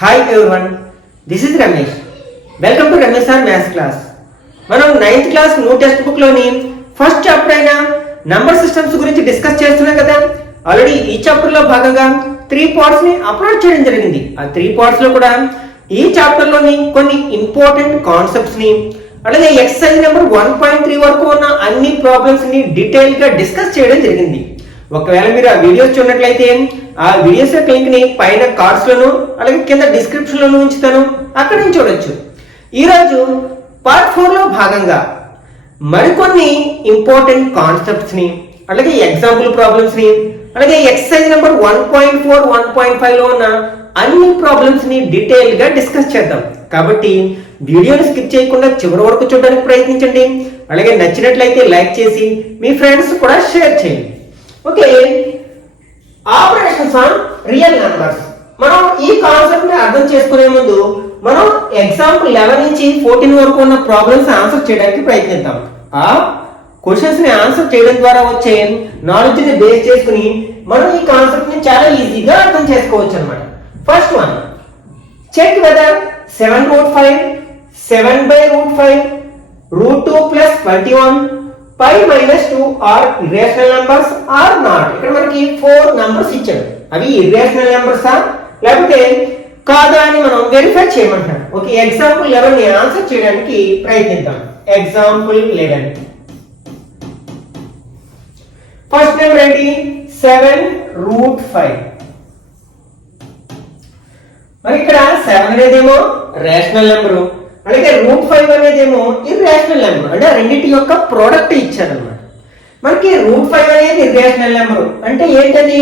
Hi everyone, this is Ramesh. Welcome to Ramesh sir maths class. మనం 9th class new text book లోని first chapter అయిన number systems గురించి discuss చేస్తున్నాం కదా. Already ఈ చాప్టర్ లో భాగంగా 3 పార్ట్స్ ని అప్లోడ్ చేయడం జరిగింది. ఆ 3 పార్ట్స్ లో కూడా ఈ చాప్టర్ లోని కొన్ని ఇంపార్టెంట్ కాన్సెప్ట్స్ ని అలాగే ఎక్సర్సైజ్ నెంబర్ 1.3 వరకు ఉన్న అన్ని ప్రాబ్లమ్స్ ని డీటెయిల్ గా డిస్కస్ చేయడం జరిగింది. ఒకవేళ మీరు ఆ వీడియోస్ చూడనట్లయితే ఆ వీడియోస్ యొక్క లింక్ ని పైన కార్డ్స్ లోను అలాగే కింద డిస్క్రిప్షన్ లోను ఉంచుతాను, అక్కడ నుంచి చూడొచ్చు. ఈరోజు పార్ట్ 4 లో భాగంగా మరికొన్ని ఇంపార్టెంట్ కాన్సెప్ట్స్ ని అలాగే ఎగ్జాంపుల్ ప్రాబ్లమ్స్ ని అలాగే ఎక్సర్సైజ్ నెంబర్ 1.4 1.5 లో ఉన్న అన్ని ప్రాబ్లమ్స్ ని డీటెయిల్ గా డిస్కస్ చేద్దాం. కాబట్టి వీడియోని స్కిప్ చేయకుండా చివరి వరకు చూడడానికి ప్రయత్నించండి. అలాగే నచ్చినట్లయితే లైక్ చేసి మీ ఫ్రెండ్స్ కూడా షేర్ చేయండి. Okay, operations on real numbers. మనం ఈ కాన్సెప్ట్ ని అర్థం చేసుకునే ముందు మనం ఎగ్జాంపుల్ 11 నుంచి 14 వరకు ఉన్న ప్రాబ్లమ్స్ ఆన్సర్ చేయడానికి ప్రయత్నిద్దాం. ఆ క్వశ్చన్స్ ని ఆన్సర్ చేయడం ద్వారా వచ్చే నాలెడ్జ్ ని బేస్ చేసుకుని మనం ఈ కాన్సెప్ట్ ని చాలా ఈజీగా అర్థం చేసుకోవచ్చు అన్నమాట. First one, check whether 7√5 7/√5 √2 + 21 pi - 2 are irrational numbers or not. ఇక్కడ మనకి 4 నంబర్స్ ఇచ్చారు. అవి ఇర్రేషనల్ నంబర్సా లేకపోతే కాదా అని మనం వెరిఫై చేయమంటారు. ఓకే, ఎగ్జాంపుల్ 11 ని ఆన్సర్ చేయడానికి ప్రయత్నిద్దాం. ఎగ్జాంపుల్ 11, ఫస్ట్ నెంబర్ ఏంటి? 7√5. మరి ఇక్కడ 7 అనేదేమో రేషనల్ నెంబరు, అలాగే √5 అనేదేమో ఇర్రేషనల్ నెంబర్. అంటే రెండింటి యొక్క ప్రోడక్ట్ ఇచ్చారన్నమాట. మనకి √5 అనేది ఇర్రేషనల్ నెంబర్ అంటే ఏంటది?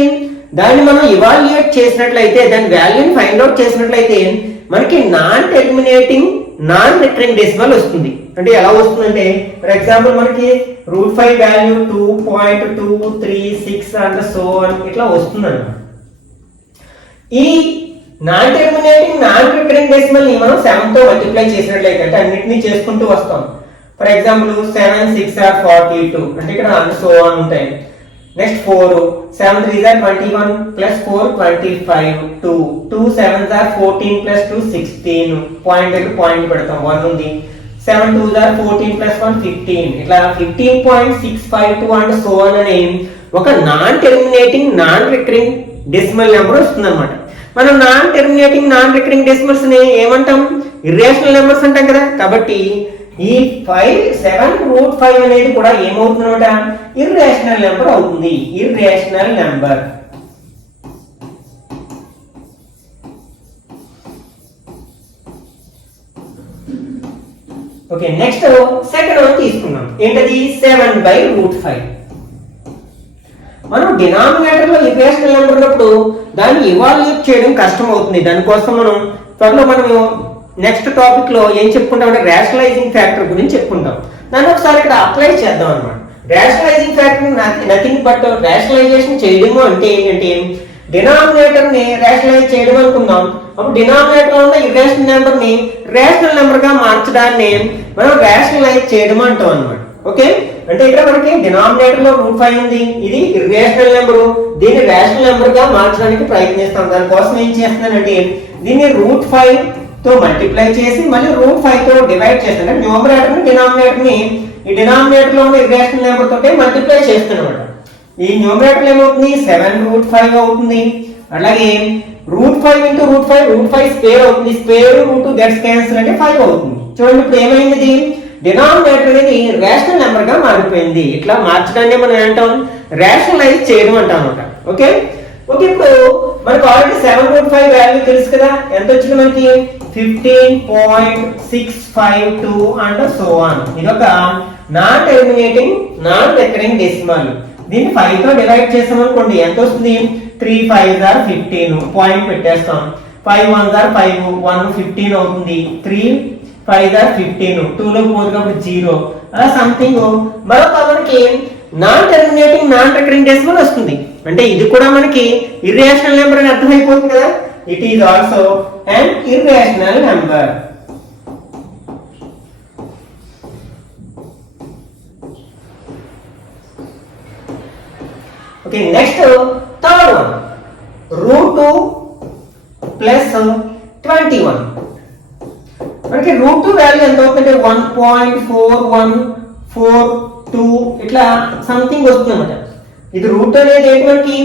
దాన్ని మనం ఇవాల్యుయేట్ చేసినట్లయితే, దాని వాల్యూని ఫైండ్ అవుట్ చేసినట్లయితే మనకి non terminating non recurring decimal వస్తుంది. అంటే ఎలా వస్తుందంటే, ఫర్ ఎగ్జాంపుల్ మనకి √5 వాల్యూ 2.236 అండ్ సో ఆన్ ఇట్లా వస్తుంది అన్నమాట. ఈ non terminating non recurring decimal ని మనం 7 తో మల్టిప్లై చేసినట్లయితే, అంటే అన్నిటిని చేసుకుంటూ వస్తాం. ఫర్ ఎగ్జాంపుల్ 7 6 are 42 అంటే ఇక్కడ అండ్ సో ఆన్ ఉంటాయి. నెక్స్ట్ 4 7 3 are 21 + 4 25 2 7 are 14 + 2 16 పాయింట్ దగ్గర పాయింట్ పెడతాం, 1 ఉంది. 7 2 are 14 + 1 15 ఇట్లా 15.652 అండ్ సో ఆన్ అనే ఒక non terminating non recurring decimal number వస్తుంది అన్నమాట. మనం non terminating non recurring decimals ని ఏమంటాం? ఇర్రేషనల్ నెంబర్స్ అంటాం కదా. కాబట్టి ఈ 7√5 అనేది కూడా ఏమవుతుందన్నమాట? ఇర్రేషనల్ నెంబర్ అవుతుంది. Irrational number. Okay, next second one తీసుకున్నాం. ఏంటది? 7/√5. మనం డినామినేటర్ లో ఇర్రేషనల్ నెంబర్ ఉన్నప్పుడు దాన్ని ఇవాల్యుయేట్ చేయడం కష్టం అవుతుంది. దానికోసం మనం త్వరలో మనము నెక్స్ట్ టాపిక్ లో ఏం చెప్పుకుంటాం అంటే రేషనలైజింగ్ ఫ్యాక్టర్ గురించి చెప్పుకుంటాం. దాన్ని ఒకసారి ఇక్కడ అప్లై చేద్దాం అన్నమాట. Rationalising factor nothing but rationalisation చేయడము అంటే ఏంటంటే, డినామినేటర్ ని రేషనలైజ్ చేయడం అనుకుందాం. అప్పుడు డినామినేటర్ లో ఉన్న ఇర్రేషనల్ నెంబర్ ని రేషనల్ నెంబర్ గా మార్చడాన్ని మనం రేషనలైజ్ చేయడం అంటాం అన్నమాట. ఓకే, అంటే ఇక్కడ మనకి డినామినేటర్ లో √5 ఉంది. ఇది ఇర్రేషనల్ నెంబర్, దీన్ని రేషనల్ నెంబర్ గా మార్చడానికి ప్రయత్నిస్తాం. దానికోసం ఏం చేస్తున్నానంటే, దీన్ని √5 తో మల్టిప్లై చేసి మళ్ళీ √5 తో డివైడ్ చేస్తాను. అంటే న్యూమరేటర్ ని డినామినేటర్ ని ఈ డినామినేటర్ లో ఉన్న ఇర్రేషనల్ నెంబర్ తోటే మల్టిప్లై చేస్తానన్నమాట. ఈ న్యూమరేటర్ ఏమవుతుంది? 7√5 అవుతుంది. అలాగే √5 × √5 స్క్వేర్ అవుతుంది. స్క్వేర్ √2 గెట్స్ క్యాన్సిల్ అంటే 5 అవుతుంది. చూడండి, ఇప్పుడు ఏమైంది? డినామినేటర్ అనేది రేషనల్ నెంబర్ గా మారిపోయింది. ఇట్లా మార్చడాన్ని మనం ఏంటాం? రేషనలైజ్ చేయడం అంటాం అన్నమాట. ఓకే ఓకే, ఇప్పుడు మనకు ఆల్రెడీ 7/5 వాల్యూ తెలుసు కదా. ఎంత వచ్చింది మనకి? 15.652 అండ్ సో ఆన్. ఇది ఒక non terminating non recurring decimal. దీన్ని 5 తో డివైడ్ చేసాం అనుకోండి, ఎంత వస్తుంది? 3 5 are 15 పాయింట్ పెట్టేస్తాం. 5 1 are 5 1 15 అవుతుంది. 3 5 are 15 2 లో 4 కాబట్టి 0 అలా సంథింగ్. మరొక మనకి non terminating non recurring decimal వస్తుంది. అంటే ఇది కూడా మనకి ఇర్రేషనల్ నెంబర్ అని అర్థమైపోతుంది కదా. It is also an irrational number. Okay, next third one, √2 plus 21. మనకి రూట్ వాల్యూ ఎంత అవుతుందంటే 1.4142 ఇట్లా సంథింగ్ వస్తుంది అనమాట. ఇది రూట్ అనేది ఏంటి మనకి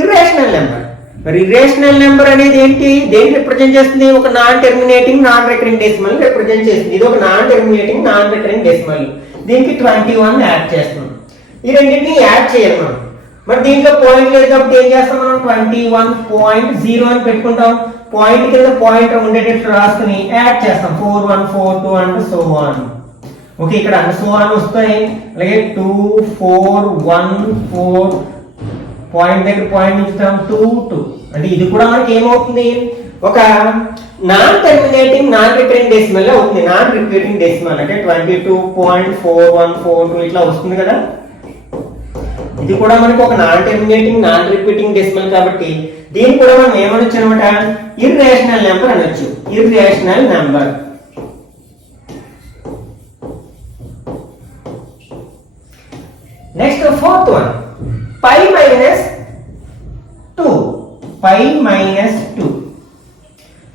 ఇర్రేషనల్ నెంబర్. మరి ఇర్రేషనల్ నెంబర్ అనేది ఏంటి, దేన్ని రిప్రజెంట్ చేస్తుంది, ఒక non terminating non recurring decimal represent చేస్తుంది. ఇది ఒక non terminating non recurring decimal. దీనికి 21 యాడ్ చేస్తున్నాం. ఈ రెండింటిని యాడ్ చేయాలి మనం. మరి దీంట్లో పాయింట్ లేదు కాబట్టి ఏం చేస్తాం మనం 21.0 అని పెట్టుకుంటాం. పాయింట్ కింద పాయింట్ ఉండేటట్టు రాసుకుని యాడ్ చేస్తాం 4142 అండ్ సో ఆన్. ఓకే, ఇక్కడ అండ్ సో ఆన్ వస్తాయి. అలాగే 2414 పాయింట్ దగ్గర పాయింట్ ఇస్తాం 22. అంటే ఇది కూడా మనకి ఏమవుతుంది, ఒక non terminating non recurring decimal అవుతుంది. నాన్ రిపీటింగ్ డెసిమల్ అంటే 22.4142 ఇట్లా వస్తుంది కదా. ఇది కూడా మనకి ఒక non terminating non repeating decimal కాబట్టి దీన్ని కూడా మనం ఏమనొచ్చు అనమాట, ఇర్రేషనల్ నెంబర్ అనొచ్చు. Irrational number. Next fourth one, pi minus 2. Pi minus 2.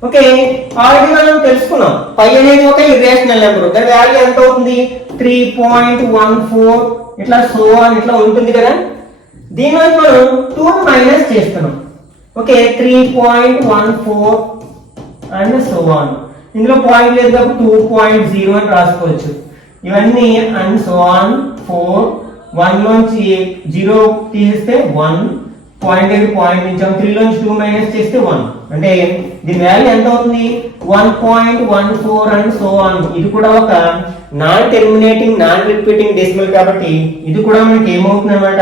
Okay, already మనం తెలుసుకున్నాం పై అనేది ఒక ఇర్రేషనల్ నెంబర్. దాని వాల్యూ ఎంత అవుతుంది 3.14 ఇట్లా సో అని ఇట్లా ఉంటుంది కదా. దీని నుంచి మనం 2 మైనస్ చేస్తున్నాం. Okay, 3.14 and so on. ఇందులో పాయింట్ లేదు కాబట్టి 2.0 అని రాసుకోవచ్చు. ఇవన్నీ అండ్ సో ఆన్ 4. 1 నుంచి 0 తీసేస్తే 1, పాయింట్ దగ్గర పాయింట్ నుంచి 3 నుంచి 2 మైనస్ చేస్తే 1. అంటే దీని వాల్యూ ఎంత అవుతుంది 1.14 అండ్ సో ఆన్. ఇది కూడా ఒక non terminating non repeating decimal కాబట్టి ఇది కూడా మనకి ఏమవుతుంది అనమాట,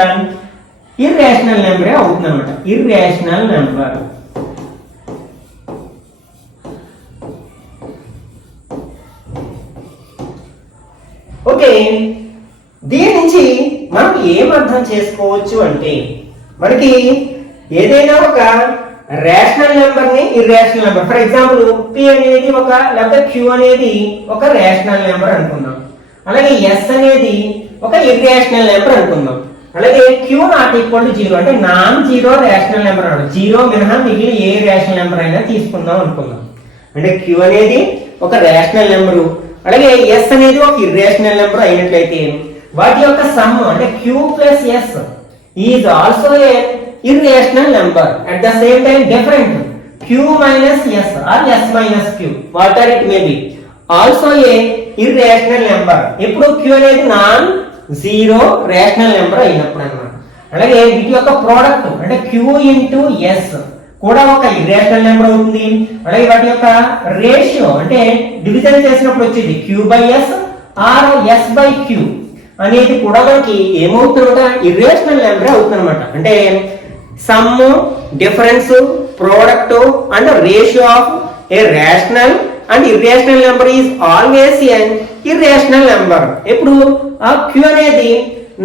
ఇర్రేషనల్ నెంబరే అవుతుంది అనమాట. Irrational number. ఓకే, దీని నుంచి మనం ఏం అర్థం చేసుకోవచ్చు అంటే, మనకి ఏదైనా ఒక రేషనల్ నెంబర్ ని irrational number, for example P అనేది ఒక లేకపోతే Q అనేది ఒక రేషనల్ నెంబర్ అనుకుందాం. అలాగే S అనేది ఒక ఇర్రేషనల్ నెంబర్ అనుకుందాం. అలాగే Q నాట్ ఈక్వల్ టు 0 అంటే నాన్ జీరో రేషనల్ నెంబర్ అన్నమాట. 0 మినహా మిగిలిన ఏ రేషనల్ నెంబర్ అయినా తీసుకుందాం అనుకుందాం. అంటే Q అనేది ఒక రేషనల్ నెంబరు, అలాగే S అనేది ఒక ఇర్రేషనల్ నెంబర్ అయినట్లయితే వాటి యొక్క సమ్ అంటే Q plus S is also a irrational number. At the same time different Q minus S or S minus Q, whatever it may be, also a irrational number. ఇప్పుడు Q అనేది non zero rational number అయినప్పుడు అన్నమాట. అలాగే వీటి యొక్క product అంటే Q into S కూడా ఒక ఇర్రేషనల్ నెంబర్ అవుతుంది. అలాగే వాటి యొక్క రేషియో అంటే డివిజన్ చేసినప్పుడు వచ్చేది Q by S or S by Q అనేది కూడా మనకి ఏమవుతుందంటే ఇర్రేషనల్ నెంబర్ అవుతుంది అనమాట. అంటే sum, difference, product and ratio of a rational and irrational number is always an irrational number. ఇప్పుడు ఆ Q అనేది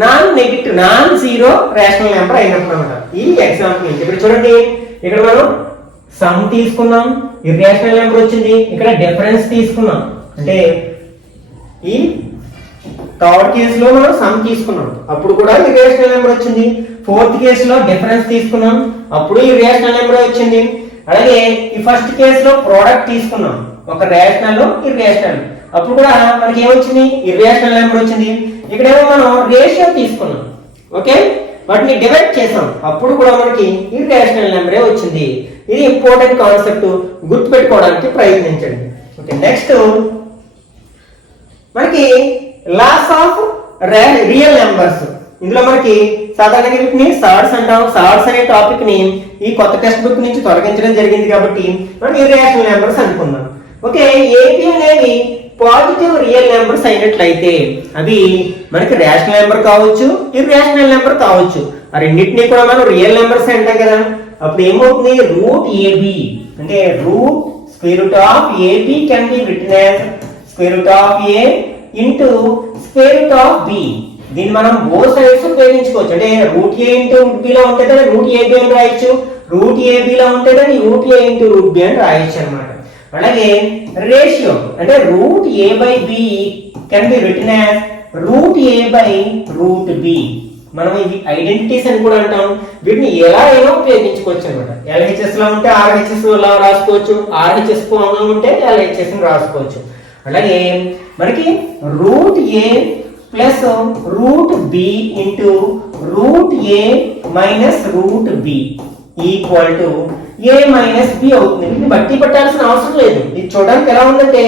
non negative non zero rational number అయినప్పుడు అనమాట. ఈ ఎగ్జాంపుల్ ఇప్పుడు చూడండి, ఇక్కడ మనం సమ్ తీసుకున్నాం, ఇర్రేషనల్ నెంబర్ వచ్చింది. ఇక్కడ డిఫరెన్స్ తీసుకున్నాం, అంటే ఈ థర్డ్ కేసులో మనం సమ్ తీసుకున్నాం, అప్పుడు కూడా ఇర్రేషనల్ నెంబర్ వచ్చింది. ఫోర్త్ కేసులో డిఫరెన్స్ తీసుకున్నాం, అప్పుడు ఇర్రేషనల్ నెంబర్ వచ్చింది. అలాగే ఈ ఫస్ట్ కేసులో ప్రోడక్ట్ తీసుకున్నాం, ఒక రేషనల్ ఇర్రేషనల్, అప్పుడు కూడా మనకి ఏమొచ్చింది ఇర్రేషనల్ నెంబర్ వచ్చింది. ఇక్కడేమో మనం రేషియో తీసుకున్నాం, ఓకే, వాటిని డివైడ్ చేసాం, అప్పుడు కూడా మనకి ఇర్రేషనల్ నెంబరే వచ్చింది. ఇది ఇంపార్టెంట్ కాన్సెప్ట్, గుర్తుపెట్టుకోవడానికి ప్రయత్నించండి. ఓకే, నెక్స్ట్ మనకి లాస్ ఆఫ్ రియల్ నెంబర్స్. ఇందులో మనకి సాధారణంగా వీటిని సార్ట్స్ అంటాం. సార్ట్స్ అనే టాపిక్ ని ఈ కొత్త టెక్స్ట్ బుక్ నుంచి తొలగించడం జరిగింది కాబట్టి మనం ఇర్రేషనల్ నెంబర్స్ అనుకుందాం. ఓకే, ఏపీ అనేవి పాజిటివ్ రియల్ నెంబర్స్ అయినట్లయితే అవి మనకి రేషనల్ నెంబర్ కావచ్చు, ఇర్రేషనల్ నెంబర్ కావచ్చు. ఆ రెండింటినీ కూడా మనం రియల్ నెంబర్స్ అంటాం కదా. అప్పుడు ఏమవుతుంది, రూట్ ఏబి అంటే root square root of AB can be written as square root of A into square root of B. దీన్ని మనం బోత్ సైడ్స్ ఉపయోగించుకోవచ్చు. అంటే రూట్ ఏ ఇంటూ రూట్ బి లో ఉంటే రూట్ ఏబి అని రాయొచ్చు, రూట్ ఏబి లో ఉంటే రూట్ ఏ ఇంటూ రూట్ బి అని రాయొచ్చు అనమాట. అలాగే రేషియో అంటే root A by B can be written as root A by root B. మనం ఇవి ఐడెంటిటీస్ అని కూడా అంటాం. వీటిని ఎలా అయినా ఉపయోగించుకోవచ్చు అనమాట. ఎల్హెచ్ఎస్ లో ఉంటే ఆర్హెచ్ఎస్ లా రాసుకోవచ్చు, ఆర్హెచ్ఎస్ ఫామ్ లో ఉంటే ఎల్హెచ్ఎస్ రాసుకోవచ్చు. అలాగే మనకి root A plus root B into root A minus root B equal to A minus B అవుతుంది. ఇది బట్టి పట్టాల్సిన అవసరం లేదు. ఇది చూడడానికి ఎలా ఉందంటే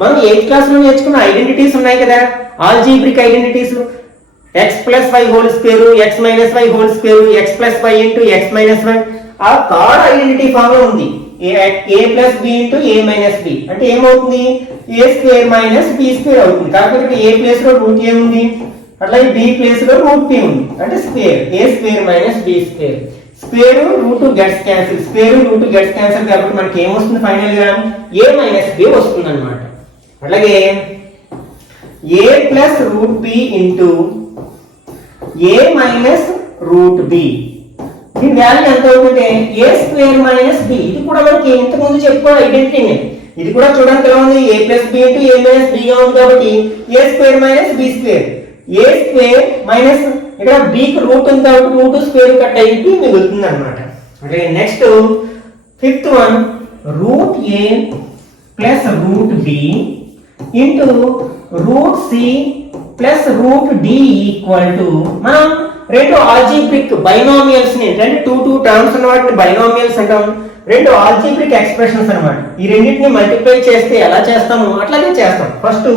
మనం 8th క్లాస్ లో నేర్చుకున్న ఐడెంటిటీస్ ఉన్నాయి కదా, algebraic identities, x plus y whole square, x minus y whole square, x plus y into x minus y, ఆ థర్డ్ ఐడెంటిటీ ఫామ్ లో ఉంది. A plus b into a minus b అంటే ఏమవుతుంది, a square minus b square అవుతుంది. కాకపోతే a place లో root a ఉంది, అట్లాగే బి ప్లేస్ లో రూట్ బి ఉంది అంటే square, a square minus b square. Square root gets cancel, square root gets cancel కాబట్టి మనకి ఏమొస్తుంది ఫైనల్ గా ఏ మైనస్ బి వస్తుంది అనమాట. అలాగే ఏ plus root B into a minus root B, దీని వాల్యూ ఎంత అవుతుంటే ఏ స్క్వేర్ మైనస్ బి. ఇది కూడా మనకి ఇంతకుముందు చెప్పుకున్న ఐడెంటిటీనే. ఇది కూడా చూడడానికి ఎలా ఉంది, a plus b into a minus బిగా ఉంది కాబట్టి ఏ square minus b square. A square minus ఇక్కడ బికి రూట్ ఉంది కాబట్టి రూట్ స్క్వేర్ కట్ అయ్యి మిగులుతుంది అనమాట. అలాగే next 5th one root A plus root B into root C plus root D equal to, మనం రెండు ఆల్జీబ్రిక్ బైనామియల్స్ ని, రెండు టూ టర్మ్స్ ఉన్న వాటిని బైనామియల్స్ అంటాం. రెండు ఆల్జీబ్రిక్ ఎక్స్ప్రెషన్స్ అన్నమాట. ఈ రెండింటిని మల్టిప్లై చేస్తే ఎలా చేస్తామో అట్లాగే చేస్తాం. ఫస్ట్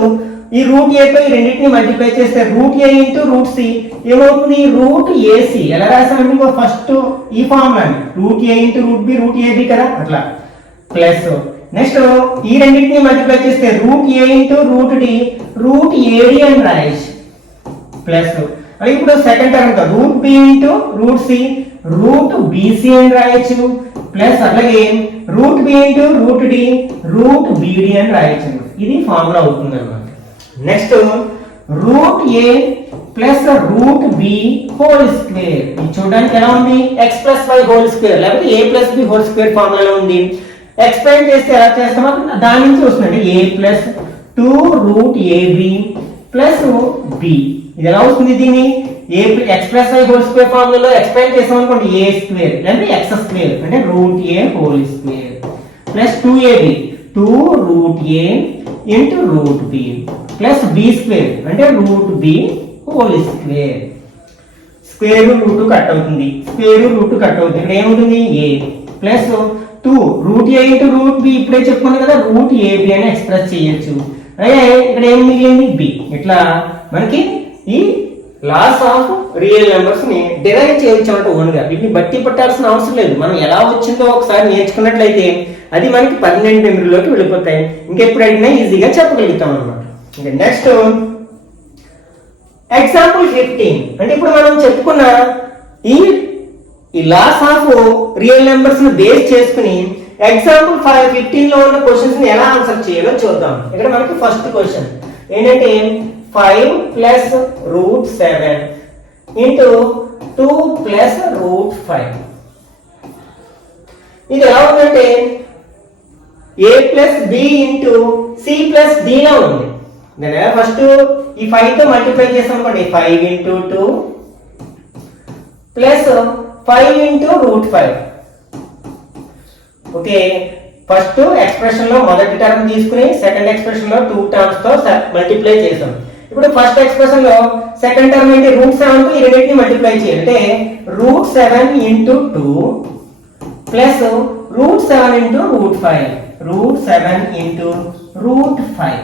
ఈ రూట్ ఏ తో ఈ రెండింటిని మల్టిప్లై చేస్తే రూట్ ఏ ఇంటూ రూట్ సి ఏమవుతుంది, రూట్ ఏసి. ఎలా రాసామంటే ఫస్ట్ ఈ ఫార్ములా రూట్ ఏ into root b root ab కదా, అట్లా ప్లస్ నెక్స్ట్ ఈ రెండింటిని మల్టిప్లై చేస్తే రూట్ ఏ into root d root ad అని రాయొచ్చు ప్లస్. అలాగే ఇప్పుడు second term root B into root c root bc అని రాయొచ్చు ప్లస్. అలాగే root B into root d root bd అని రాయొచ్చు. ఇది ఫార్ములా అవుతుంది అన్నమాట. నెక్స్ట్ రూట్ ఏ plus root B whole square, ఇది చూడడానికి ఎలా ఉంది, x plus y whole square లేకపోతే a plus b whole square ఫార్ములాలో ఉంది. ఎక్స్ప్లెయిన్ చేస్తే ఎలా చేస్తామో దాని నుంచి వస్తుంది a plus 2 root ab plus b. ఇది ఎలా వస్తుంది, దీన్ని a x plus y whole square ఫార్ములాలో ఎక్స్ప్లెయిన్ చేసాం అనుకోండి ఏ స్క్వేర్ అంటే ఎక్స్ స్క్వేర్ అంటే root a whole square plus 2ab 2 root A into root B plus B square అంటే root B whole square. Square root cut అవుతుంది, square root cut అవుతుంది. ఇక్కడ ఏముంటుంది A plus 2 root A into root B, ఇప్పుడే చెప్పుకున్నాం కదా route AB అని express చేయొచ్చు. అలాగే ఇక్కడ ఏం మిగిలింది బి. ఇట్లా మనకి ఈ లాస్ ఆఫ్ రియల్ నెంబర్స్ ని డిరైవ్ చేయొచ్చు అంటే ఓన్గా. వీటిని బట్టి పట్టాల్సిన అవసరం లేదు. మనం ఎలా వచ్చిందో ఒకసారి నేర్చుకున్నట్లయితే అది మనకి పర్మనెంట్ మెమరీలోకి వెళ్ళిపోతాయి. ఇంకెప్పుడు అడిగినా ఈజీగా చెప్పగలుగుతాం అనమాట. నెక్స్ట్ ఎగ్జాంపుల్ 15 అంటే ఇప్పుడు మనం చెప్పుకున్న ఈ లాస్ ఆఫ్ రియల్ నెంబర్స్ ని బేస్ చేసుకుని ఎగ్జాంపుల్ 15 లో ఉన్న క్వశ్చన్స్ ని ఎలా ఆన్సర్ చేయాలో చూద్దాం. ఇక్కడ మనకి ఫస్ట్ క్వశ్చన్ ఏంటంటే 5 plus root 7 into 2 plus root 5. ఇది ఎలా ఉందంటే a plus b into c plus d లా ఉంది. ఫస్ట్ ఈ 5 తో మల్టిప్లై చేసాం అనుకోండి 5 into 2 plus 5 into root 5. Okay, first expression లో మొదటి టర్మ్ తీసుకుని సెకండ్ ఎక్స్ప్రెషన్ లో 2 టర్మ్స్ తో మల్టిప్లై చేసాం. ఇప్పుడు ఫస్ట్ ఎక్స్ప్రెషన్ లో సెకండ్ టర్మ్ ఏంటి రూట్ 7 తో ఈ రెండింటిని మల్టిప్లై చేయాలి. అంటే root 7 into 2 plus root 7 into root 5 root 7 into root 5.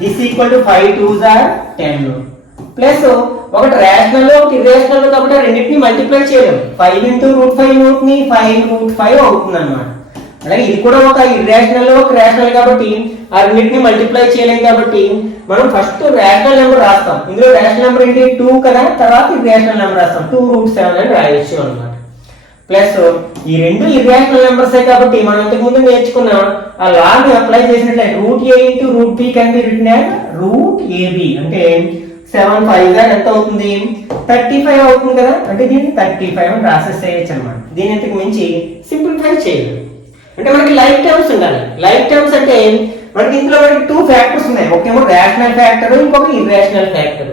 This equal to 5 2s are 10 plus ఒకటి రేషనల్ ఒకటి ఇర్రేషనల్ కాబట్టి రెండింటిని మల్టిప్లై చేయడం 5 ఇంటూ రూట్ 5 అవుతుంది 5 రూట్ 5 అవుతుంది అన్నమాట. అలాగే ఇది కూడా ఒక ఇర్రేషనల్ ఒక రేషనల్ కాబట్టి ఆ రెండింటిని మల్టిప్లై చేయలేం కాబట్టి మనం ఫస్ట్ రేషనల్ నెంబర్ రాస్తాం. ఇందులో రేషనల్ నెంబర్ ఏంటి 2 కదా, తర్వాత ఇర్రేషనల్ నెంబర్ రాస్తాం 2 రూట్ 7 అని రాయొచ్చు అన్నమాట. ప్లస్ ఈ రెండు ఇర్రేషనల్ నెంబర్స్ కాబట్టి మనం ఇంతకు ముందు నేర్చుకున్న ఆ లా ని అప్లై చేసినట్లయితే root A into root B can be written as root AB. అంటే 7 5 గా ఎంత అవుతుంది 35 అవుతుంది కదా, అంటే దీన్ని 35 అని రాసేసేయచ్చు అన్నమాట. దీని ఇంతకు మించి సింప్లిఫై చేయలేదు. అంటే మనకి లైక్ టర్మ్స్ ఉండాలి. లైక్ టర్మ్స్ అంటే మనకి ఇందులో మనకి 2 ఫ్యాక్టర్స్ ఉన్నాయి. ఒకేమో రేషనల్ ఫ్యాక్టర్, ఇంకొకటి ఇర్రేషనల్ ఫ్యాక్టర్.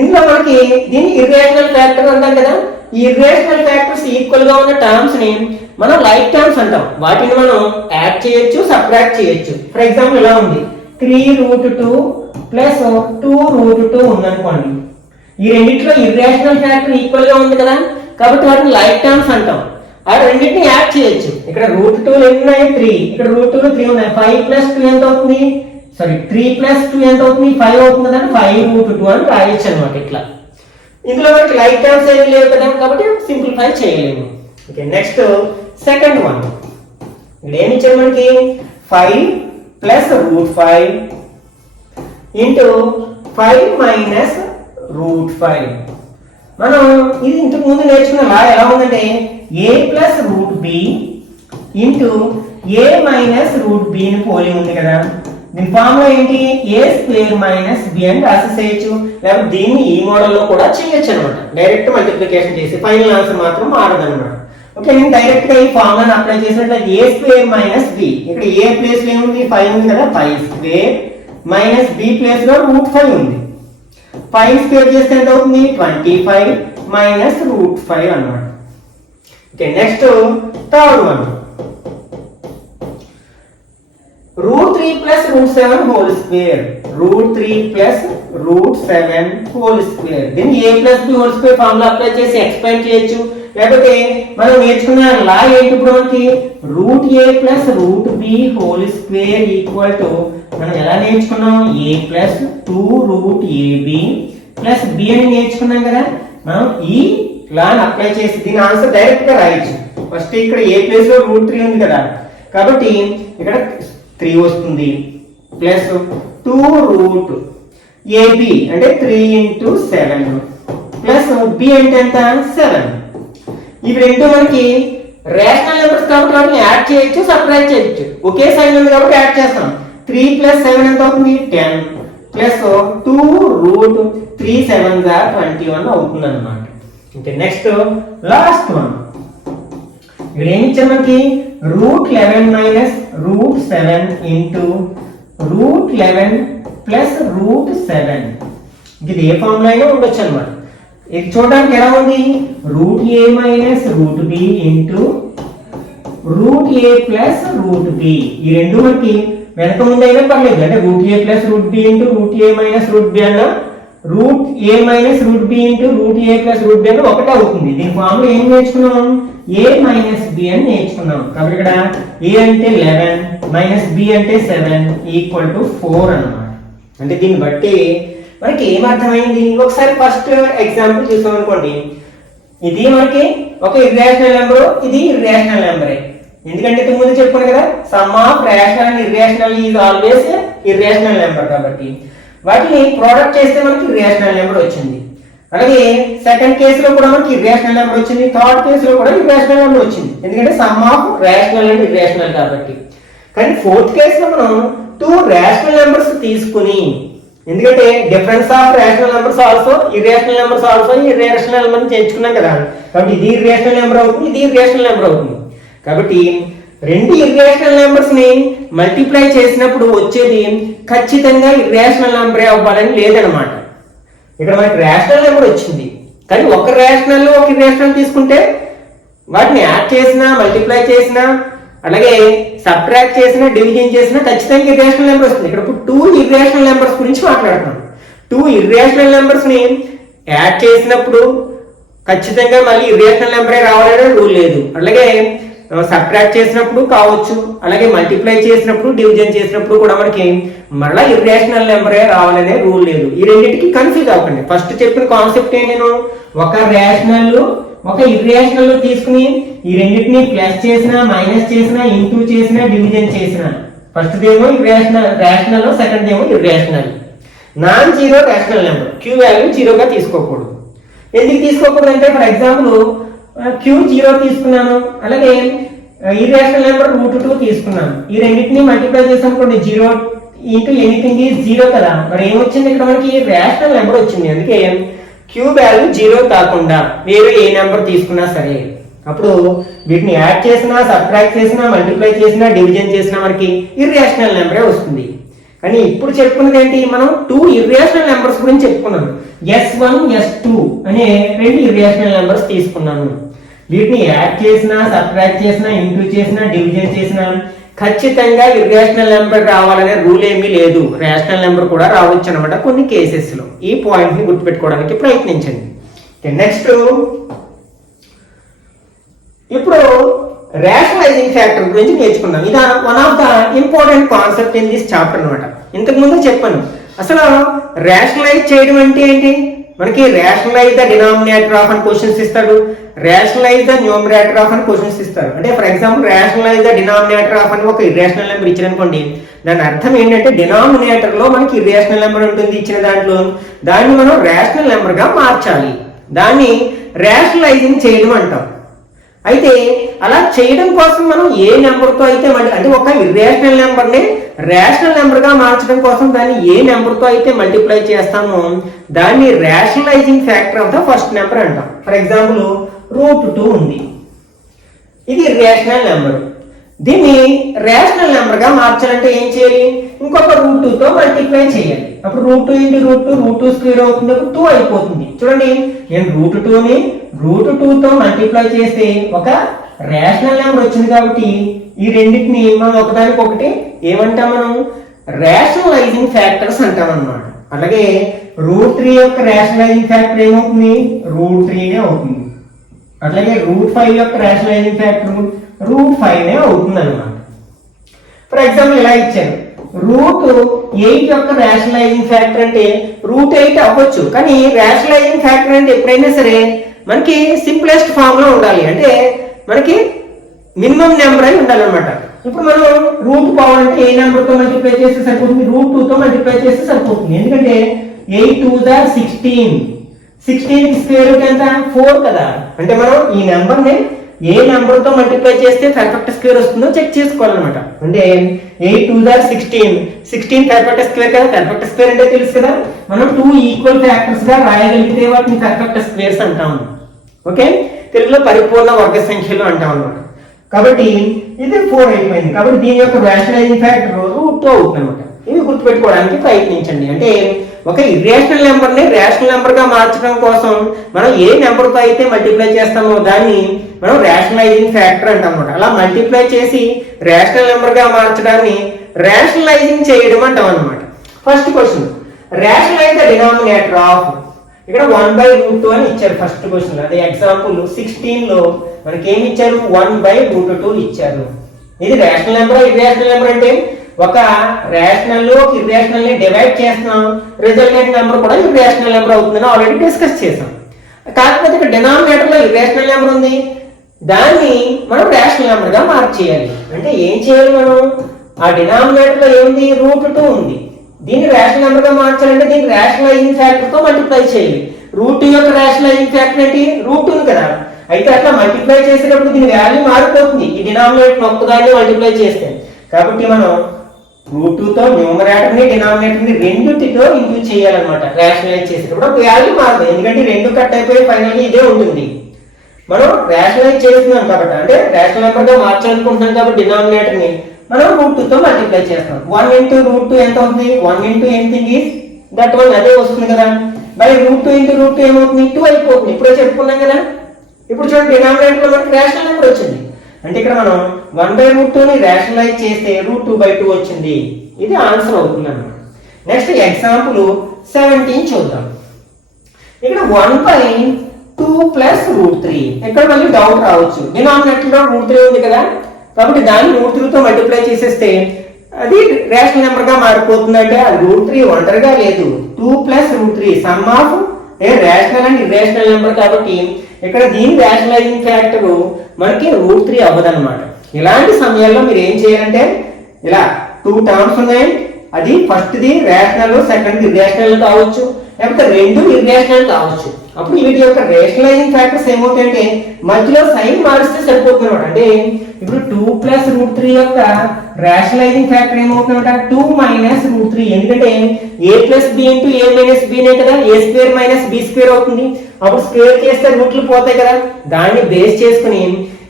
ఇందులో మనకి దీన్ని ఇర్రేషనల్ ఫ్యాక్టర్ అంటాం కదా. ఈ ఇర్రేషనల్ ఫ్యాక్టర్స్ ఈక్వల్ గా ఉన్న టర్మ్స్ ని మనం లైక్ టర్మ్స్ అంటాం. వాటిని మనం యాడ్ చేయొచ్చు, సబ్ట్రాక్ట్ చేయొచ్చు. ఫర్ ఎగ్జాంపుల్ ఇలా ఉంది 3√2 ప్లస్ 2√2 ఉందనుకోండి. ఈ రెండింటిలో ఇర్రేషనల్ ఫ్యాక్టర్ ఈక్వల్ గా ఉంది కదా, కాబట్టి వాటిని లైక్ టర్మ్స్ అంటాం. ఆ రెండింటిని యాడ్ చేయొచ్చు. ఇక్కడ √2 ఎన్ని ఉన్నాయి? 3. ఇక్కడ √2 3 ఉన్నాయి. 5 ప్లస్ 2 ఎంత అవుతుంది? 3 ప్లస్ 2 ఎంత అవుతుంది? 5 అవుతుంది కదా. 5√2 అని రాయొచ్చు అనమాట. ఇట్లా ఇందులో మనకి లైక్ టర్మ్స్ ఏమి లేవు కదా, కాబట్టి సింప్లిఫై చేయలేము. Okay, next second one. ఇక్కడ ఏమి ఇచ్చారు మనకి? 5 ప్లస్ √5 ఇంటూ 5 మైనస్ √5. మనం ఇది ఇంతకు ముందు నేర్చుకున్న లా ఎలా ఉందంటే a plus √b into a minus √b ని పోలి ఉంది కదా. దీని ఫార్ములా ఏంటి? a స్క్వేర్ మైనస్ b అని రాసేసేయచ్చు. లేకపోతే దీన్ని ఈ మోడల్లో కూడా చేయొచ్చు అనమాట. డైరెక్ట్ మల్టిప్లికేషన్ చేసి ఫైనల్ ఆన్సర్ మాత్రం మారదు అనమాట. ఓకే, నేను డైరెక్ట్ గా ఈ ఫార్ములాని అప్లై చేసినట్లయితే a స్క్వేర్ మైనస్ b, ఇక్కడ a ప్లేస్ లో ఏముంది? 5 ఉంది కదా. 5 స్క్వేర్ మైనస్ b ప్లేస్ లో √5 ఉంది. 5 స్క్వేర్ చేస్తే ఎంత అవుతుంది? 25 మైనస్ √5 అన్నమాట. Okay, next third one. √3 plus √7 whole square. √3 plus √7 whole square. దీన్ని a plus b whole square formula apply చేసి ఎక్స్పాండ్ చేయొచ్చు. లేకపోతే మనం నేర్చుకున్న లా ఏంటి ఇప్పుడు మనకి? √a plus √b whole square equal to మనం ఎలా నేర్చుకున్నాం? a plus 2√ab plus b అని నేర్చుకున్నాం కదా. మనం ఈ లాని అప్లై చేసి దీని ఆన్సర్ డైరెక్ట్ గా రాయొచ్చు. ఫస్ట్ ఇక్కడ a ప్లేస్ లో √3 ఉంది కదా, కాబట్టి ఇక్కడ 3 వస్తుంది ప్లస్ 2√ab అంటే 3 ఇంటూ 7 ప్లస్ b అంటే ఎంత? 7. ఇవి రెండు మనకి రేషనల్ నెంబర్స్ కాబట్టి వాటిని యాడ్ చేయొచ్చు, సబ్ట్రాక్ట్ చేయొచ్చు. ఒకే సైన్ ఉంది కాబట్టి యాడ్ చేస్తాం. 3 ప్లస్ 7 ఎంత అవుతుంది? 10 ప్లస్ 2√3 7 21 అవుతుంది అన్నమాట. Okay, next last one. ఇక్కడ ఏమి ఇచ్చారు మనకి? √11 మైనస్ √7 ఇంటూ √11 ప్లస్ √7. ఇది ఏ ఫార్ములా అయినా ఉండొచ్చు అనమాట. ఇది చూడడానికి ఎలా ఉంది? √a minus √b into √a plus √b. ఈ రెండు మనకి వెనక ముందు అయినా పర్లేదు. అంటే √a plus √b into √a minus √b అన్న √a minus √b into √a plus √b అన్న ఒకటే అవుతుంది. దీని ఫార్ములా ఏం నేర్చుకున్నాం? a మైనస్ b అని నేర్చుకున్నాం. కాబట్టి ఇక్కడ a అంటే 11 మైనస్ b అంటే 7 ఈక్వల్ టు 4 అన్నమాట. అంటే దీన్ని బట్టి మనకి ఏం అర్థమైంది? ఒకసారి ఫస్ట్ ఎగ్జాంపుల్ చూసాం అనుకోండి. ఇది మనకి ఒక ఇర్రేషనల్ నెంబర్, ఇది ఇర్రేషనల్ నెంబరే. ఎందుకంటే ఇంతకు ముందు చెప్పుకున్నాం కదా, some of rational and irrational is always irrational number. కాబట్టి వాటిని ప్రోడక్ట్ చేస్తే మనకి ఇర్రేషనల్ నెంబర్ వచ్చింది. అలాగే సెకండ్ కేసులో కూడా మనకి ఇర్రేషనల్ నెంబర్ వచ్చింది. థర్డ్ కేసులో కూడా ఇర్రేషనల్ నెంబర్ వచ్చింది. ఎందుకంటే some of rational and irrational కాబట్టి. కానీ ఫోర్త్ కేసులో మనం 2 రేషనల్ నెంబర్స్ తీసుకుని, ఎందుకంటే difference of rational numbers also irrational numbers also irrational number చేర్చుకున్నాం కదా. కాబట్టి ఇది ఇర్రేషనల్ నెంబర్ అవుతుంది, ఇది ఇర్రేషనల్ నెంబర్ అవుతుంది. కాబట్టి రెండు ఇర్రేషనల్ నెంబర్స్ ని మల్టిప్లై చేసినప్పుడు వచ్చేది ఖచ్చితంగా ఇర్రేషనల్ నెంబరే అవ్వాలని లేదనమాట. ఇక్కడ మనకి రేషనల్ నెంబర్ వచ్చింది, కానీ ఒక రేషనల్ ఒక ఇర్రేషనల్ తీసుకుంటే వాటిని యాడ్ చేసినా, మల్టిప్లై చేసినా, అలాగే సబ్ట్రాక్ట్ చేసినా, డివిజన్ చేసినా ఖచ్చితంగా ఇర్రేషనల్ నెంబర్ వస్తుంది. ఇక్కడ 2 ఇర్రేషనల్ నెంబర్స్ గురించి మాట్లాడుతున్నాం. 2 ఇర్రేషనల్ నెంబర్స్ ని యాడ్ చేసినప్పుడు ఖచ్చితంగా మళ్ళీ ఇర్రేషనల్ నెంబరే రావాలనే రూల్ లేదు. అలాగే సబ్ట్రాక్ట్ చేసినప్పుడు కావచ్చు, అలాగే మల్టిప్లై చేసినప్పుడు, డివిజన్ చేసినప్పుడు కూడా మనకి మళ్ళీ ఇర్రేషనల్ నెంబరే రావాలనే రూల్ లేదు. ఈ రెండింటికి కన్ఫ్యూజ్ అవ్వకండి. ఫస్ట్ చెప్పిన కాన్సెప్ట్ నేను ఒక రేషనల్ ఒక ఇర్రేషనల్ తీసుకుని ఈ రెండింటిని ప్లస్ చేసినా, మైనస్ చేసినా, ఇంటూ చేసినా, డివిజన్ చేసినా, ఫస్ట్ దేమో రేషనల్, సెకండ్ దేమో irrational. Non zero rational number q value 0గా తీసుకోకూడదు. ఎందుకు తీసుకోకూడదు అంటే, ఫర్ ఎగ్జాంపుల్ క్యూ 0 తీసుకున్నాను, అలాగే ఇర్రేషనల్ నెంబర్ √2 తీసుకున్నాను. ఈ రెండింటిని మల్టిప్లై చేసామనుకోండి, 0 ఇంటూ ఎనీథింగ్ ఈజ్ 0 కదా. మరి ఏమొచ్చింది? ఇక్కడ మనకి రేషనల్ నెంబర్ వచ్చింది. అందుకే క్యూ వాల్యూ 0 కాకుండా వేరే ఏ నెంబర్ తీసుకున్నా సరే, అప్పుడు వీటిని యాడ్ చేసినా, సబ్ట్రాక్ట్ చేసినా, మల్టిప్లై చేసినా, డివిజన్ చేసినా మనకి ఇర్రేషనల్ నెంబరే వస్తుంది. అని ఇప్పుడు చెప్పుకున్నది ఏంటి, మనం 2 ఇర్రేషనల్ నెంబర్స్ గురించి చెప్పుకున్నాం. S1 S2 అనే 2 ఇర్రేషనల్ నెంబర్స్ తీసుకున్నాను. వీటిని యాడ్ చేసినా, సబ్ట్రాక్ట్ చేసినా, ఇంటూ చేసినా, డివిజన్ చేసినా ఖచ్చితంగా ఇర్రేషనల్ నెంబర్ రావాలనే రూల్ ఏమీ లేదు. రేషనల్ నెంబర్ కూడా రావచ్చు అనమాట కొన్ని కేసెస్ లో. ఈ పాయింట్ ని గుర్తుపెట్టుకోవడానికి ప్రయత్నించండి. నెక్స్ట్ ఇప్పుడు రేషనలైజింగ్ ఫ్యాక్టర్ గురించి నేర్చుకున్నాం. ఇది one of the important concept in this chapter అనమాట. ఇంతకు ముందు చెప్పాను అసలు రేషనలైజ్ చేయడం అంటే ఏంటి. మనకి రేషనలైజ్ ద డినామినేటర్ ఆఫ్ అని క్వశ్చన్స్ ఇస్తాడు, రేషనలైజ్ ద న్యూమరేటర్ ఆఫ్ అని క్వశ్చన్స్ ఇస్తారు. అంటే for example rationalise the denominator of అని ఒక ఇర్రేషనల్ నెంబర్ ఇచ్చారనుకోండి, దాని అర్థం ఏంటంటే డినామినేటర్ లో మనకి ఇర్రేషనల్ నెంబర్ ఉంటుంది ఇచ్చిన దాంట్లో, దాన్ని మనం రేషనల్ నెంబర్ గా మార్చాలి. దాన్ని రేషనలైజింగ్ చేయడం అంటాం. అయితే అలా చేయడం కోసం మనం ఏ నెంబర్తో అయితే అంటే ఒక ఇర్రేషనల్ నెంబర్ని రేషనల్ నెంబర్ గా మార్చడం కోసం దాన్ని ఏ నెంబర్తో అయితే మల్టిప్లై చేస్తామో దాన్ని rationalising factor of the first number అంటాం. ఫర్ ఎగ్జాంపుల్ √2 ఉంది, ఇది రేషనల్ నెంబర్. దీన్ని రేషనల్ నెంబర్ గా మార్చాలంటే ఏం చేయాలి, ఇంకొక √2తో మల్టిప్లై చేయాలి. అప్పుడు √2 × √2 స్క్వేర్ అవుతుంది, అప్పుడు 2 అయిపోతుంది. చూడండి, నేను √2ని √2తో మల్టిప్లై చేస్తే ఒక రేషనల్ నెంబర్ వచ్చింది. కాబట్టి ఈ రెండింటిని మనం ఒకదానికొకటి ఏమంటాం, మనం రేషనలైజింగ్ ఫ్యాక్టర్స్ అంటాం అన్నమాట. అలాగే √3 యొక్క రేషనలైజింగ్ ఫ్యాక్టర్ ఏమవుతుంది, √3నే అవుతుంది. అట్లాగే √5 యొక్క రేషనలైజింగ్ ఫ్యాక్టర్ √5నే అవుతుంది అనమాట. ఫర్ ఎగ్జాంపుల్ ఇలా ఇచ్చాను, √8 యొక్క రేషనలైజింగ్ ఫ్యాక్టర్ అంటే √8 అవ్వచ్చు, కానీ రేషనలైజింగ్ ఫ్యాక్టర్ అంటే ఎప్పుడైనా సరే మనకి సింప్లెస్ట్ ఫామ్ లో ఉండాలి. అంటే మనకి మినిమం నెంబర్ అయి ఉండాలన్నమాట. ఇప్పుడు మనం రూట్ పోవాలంటే ఏ నెంబర్ తో మల్టిప్లై చేస్తే సరిపోతుంది, √2తో మల్టిప్లై చేస్తే సరిపోతుంది. ఎందుకంటే 8 2 are 16, 16 కి స్క్వేర్ రూట్ ఎంత 4 కదా. అంటే మనం ఈ నెంబర్ ని ఏ నెంబర్ తో మల్టిప్లై చేస్తే పర్ఫెక్ట్ స్క్వేర్ వస్తుందో చెక్ చేసుకోవాలన్నమాట. అంటే 8 2 are 16, 16 పర్ఫెక్ట్ స్క్వేర్ కదా. పర్ఫెక్ట్ స్క్వేర్ అంటే తెలుసు కదా, మనం 2 ఈక్వల్ ఫ్యాక్టర్స్ గా రాయగలిగితే వాటిని పర్ఫెక్ట్ స్క్వేర్స్ అంటాము. ఓకే, తెలుగులో పరిపూర్ణ వర్గ సంఖ్యలు అంటాం అన్నమాట. కాబట్టి ఇది 4 అయిపోయింది. కాబట్టి దీని యొక్క రేషనలైజింగ్ ఫ్యాక్టర్ √2 అవుతుంది అనమాట. ఇవి గుర్తుపెట్టుకోవడానికి ప్రయత్నించండి. అంటే ఒక ఇర్రేషనల్ నెంబర్ ని రేషనల్ నెంబర్ గా మార్చడం కోసం మనం ఏ నెంబర్ తో అయితే మల్టిప్లై చేస్తామో దాన్ని మనం రేషనలైజింగ్ ఫ్యాక్టర్ అంటాం అన్నమాట. అలా మల్టిప్లై చేసి రేషనల్ నెంబర్ గా మార్చడాన్ని రేషనలైజింగ్ చేయడం అంటాం అన్నమాట. First question, rationalise the denominator of, ఇక్కడ 1/√2 అని ఇచ్చారు ఫస్ట్ క్వశ్చన్. అదే ఎగ్జాంపుల్ 16 లో మనకి ఏమి ఇచ్చారు, 1/√2 ఇచ్చారు. ఇది రేషనల్ నెంబర్ ఇర్రేషనల్ నెంబర్ అంటే ఒక రేషనల్ లో ఇర్రేషనల్ ని డివైడ్ చేస్తున్నాం, రిజల్టెంట్ నెంబర్ కూడా ఇర్రేషనల్ నెంబర్ అవుతుందని ఆల్రెడీ డిస్కస్ చేసాం. కాకపోతే ఇక్కడ డినామినేటర్ లో ఇర్రేషనల్ నెంబర్ ఉంది, దాన్ని మనం రేషనల్ నెంబర్ గా మార్చేయాలి. అంటే ఏం చేయాలి, మనం ఆ డినామినేటర్ లో ఏముంది, √2 ఉంది, దీన్ని రేషనల్ నెంబర్ గా మార్చాలంటే దీన్ని రేషనలైజింగ్ ఫ్యాక్టర్ తో మల్టిప్లై చేయాలి. √2 యొక్క రేషనలైజింగ్ ఫ్యాక్టర్ ఏంటి, √2 కదా. అయితే అట్లా మల్టిప్లై చేసేటప్పుడు దీని వాల్యూ మారిపోతుంది ఈ డినామినేటర్ ఒక్కదాన్ని మల్టిప్లై చేస్తే. కాబట్టి మనం √2తో న్యూమరేటర్ ని డినామినేటర్ ని రెండింటితో ఇంక్లూడ్ చేయాలన్నమాట. రేషనలైజ్ చేసేటప్పుడు వాల్యూ మారదు, ఎందుకంటే రెండు కట్ అయిపోయి ఫైనల్ గా ఇదే ఉంటుంది. మనం రేషనలైజ్ చేస్తున్నాం కాబట్టి, అంటే రేషనల్ నెంబర్ గా మార్చాలనుకుంటున్నాం కాబట్టి డినామినేటర్ ని మనం √2తో మల్టిప్లై చేస్తాం. 1 × √2 ఎంత అవుతుంది, 1 × anything is that one, అదే వస్తుంది కదా. బై √2 × √2 ఏమవుతుంది, 2 అయిపోతుంది. ఇప్పుడే చెప్పుకున్నాం కదా. ఇప్పుడు చూడండి, డినామినేటర్ లో మనకి రేషనల్ నెంబర్ వచ్చింది. అంటే ఇక్కడ మనం 1/√2 ని రేషనలైజ్ చేస్తే √2/2 వచ్చింది. ఇది ఆన్సర్ అవుతుంది అన్నమాట. నెక్స్ట్ ఎగ్జాంపుల్ 17 చూద్దాం. ఇక్కడ 1/2 + √3. ఇక్కడ మళ్ళీ డౌట్ రావచ్చు, డినామినేటర్ లో √3 ఉంది కదా, కాబట్టి దాన్ని √3తో మల్టిప్లై చేసేస్తే అది రేషనల్ నెంబర్ గా మారిపోతుంది. అంటే అది √3 ఒంటరిగా లేదు, 2 + √3 some of rational and irrational number. కాబట్టి ఇక్కడ దీని రేషనలైజింగ్ ఫ్యాక్టర్ మనకి √3 అవ్వదన్నమాట. ఇలాంటి సమయాల్లో మీరు ఏం చేయాలంటే, ఇలా 2 టర్మ్స్ ఉన్నాయి, అది first the rational, second irrational కావచ్చు, లేకపోతే రెండు ఇర్రేషనల్ కావచ్చు. అప్పుడు వీటి యొక్క రేషనలైజింగ్ ఫ్యాక్టర్స్ ఏమవుతాయంటే మధ్యలో సైన్ మారిస్తే సరిపోతుంది అనమాట. అంటే ఇప్పుడు 2 + √3 యొక్క రేషనలైజింగ్ ఫ్యాక్టర్ ఏమవుతుందంట, 2 - √3. ఎందుకంటే a + b × a - b నే కదా, a² - b² అవుతుంది. అప్పుడు స్క్వేర్ చేస్తే రూట్లు పోతాయి కదా, దాన్ని బేస్ చేసుకుని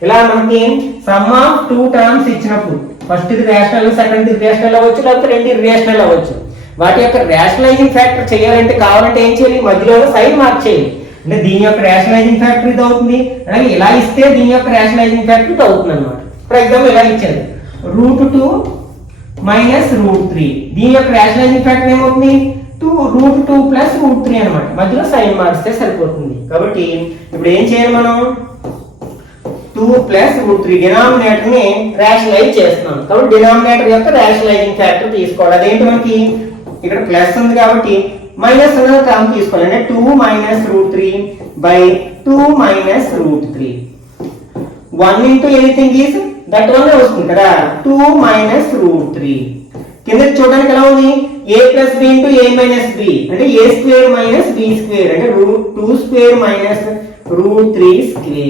ఇలా మనకి సమ్ ఆఫ్ 2 టర్మ్స్ ఇచ్చినప్పుడు ఫస్ట్ ఇది రేషనల్, సెకండ్ ఇది రేషనల్ అవ్వచ్చు, లేకపోతే రెండు ఇర్రేషనల్ అవ్వచ్చు. వాటి యొక్క రేషనలైజింగ్ ఫ్యాక్టర్ చేయాలంటే కావాలంటే ఏం చేయాలి, మధ్యలో సైన్ మార్క్ చేయాలి. అంటే దీని యొక్క రేషనలైజింగ్ ఫ్యాక్టర్ ఇది అవుతుంది, అలాగే ఇలా ఇస్తే దీని యొక్క రేషనలైజింగ్ ఫ్యాక్టర్ ఇది అవుతుంది అనమాట. ఫర్ ఎగ్జాంపుల్ ఇలా ఇచ్చారు √2 - √3, దీని యొక్క రేషనలైజింగ్ ఫ్యాక్టర్ ఏమవుతుంది, √2 + √3 అనమాట. మధ్యలో సైన్ మార్చితే సరిపోతుంది. కాబట్టి ఇప్పుడు ఏం చేయాలి, మనం 2 + √3 డినామినేటర్ ని రేషనలైజ్ చేస్తున్నాం. కాబట్టి డినామినేటర్ యొక్క రేషనలైజింగ్ ఫ్యాక్టర్ తీసుకోవాలి. అదేంటి, మనకి ఇక్కడ ప్లస్ ఉంది కాబట్టి మైనస్ ఉన్న టర్మ్ తీసుకోవాలి. అంటే 2 - √3 / 2 - √3. 1 into anything is that one వస్తుంది కదా, 2 - √3. కింద చూడడానికి ఎలా ఉంది, a + b into a - b అంటే a² - b² అంటే √2² - √3².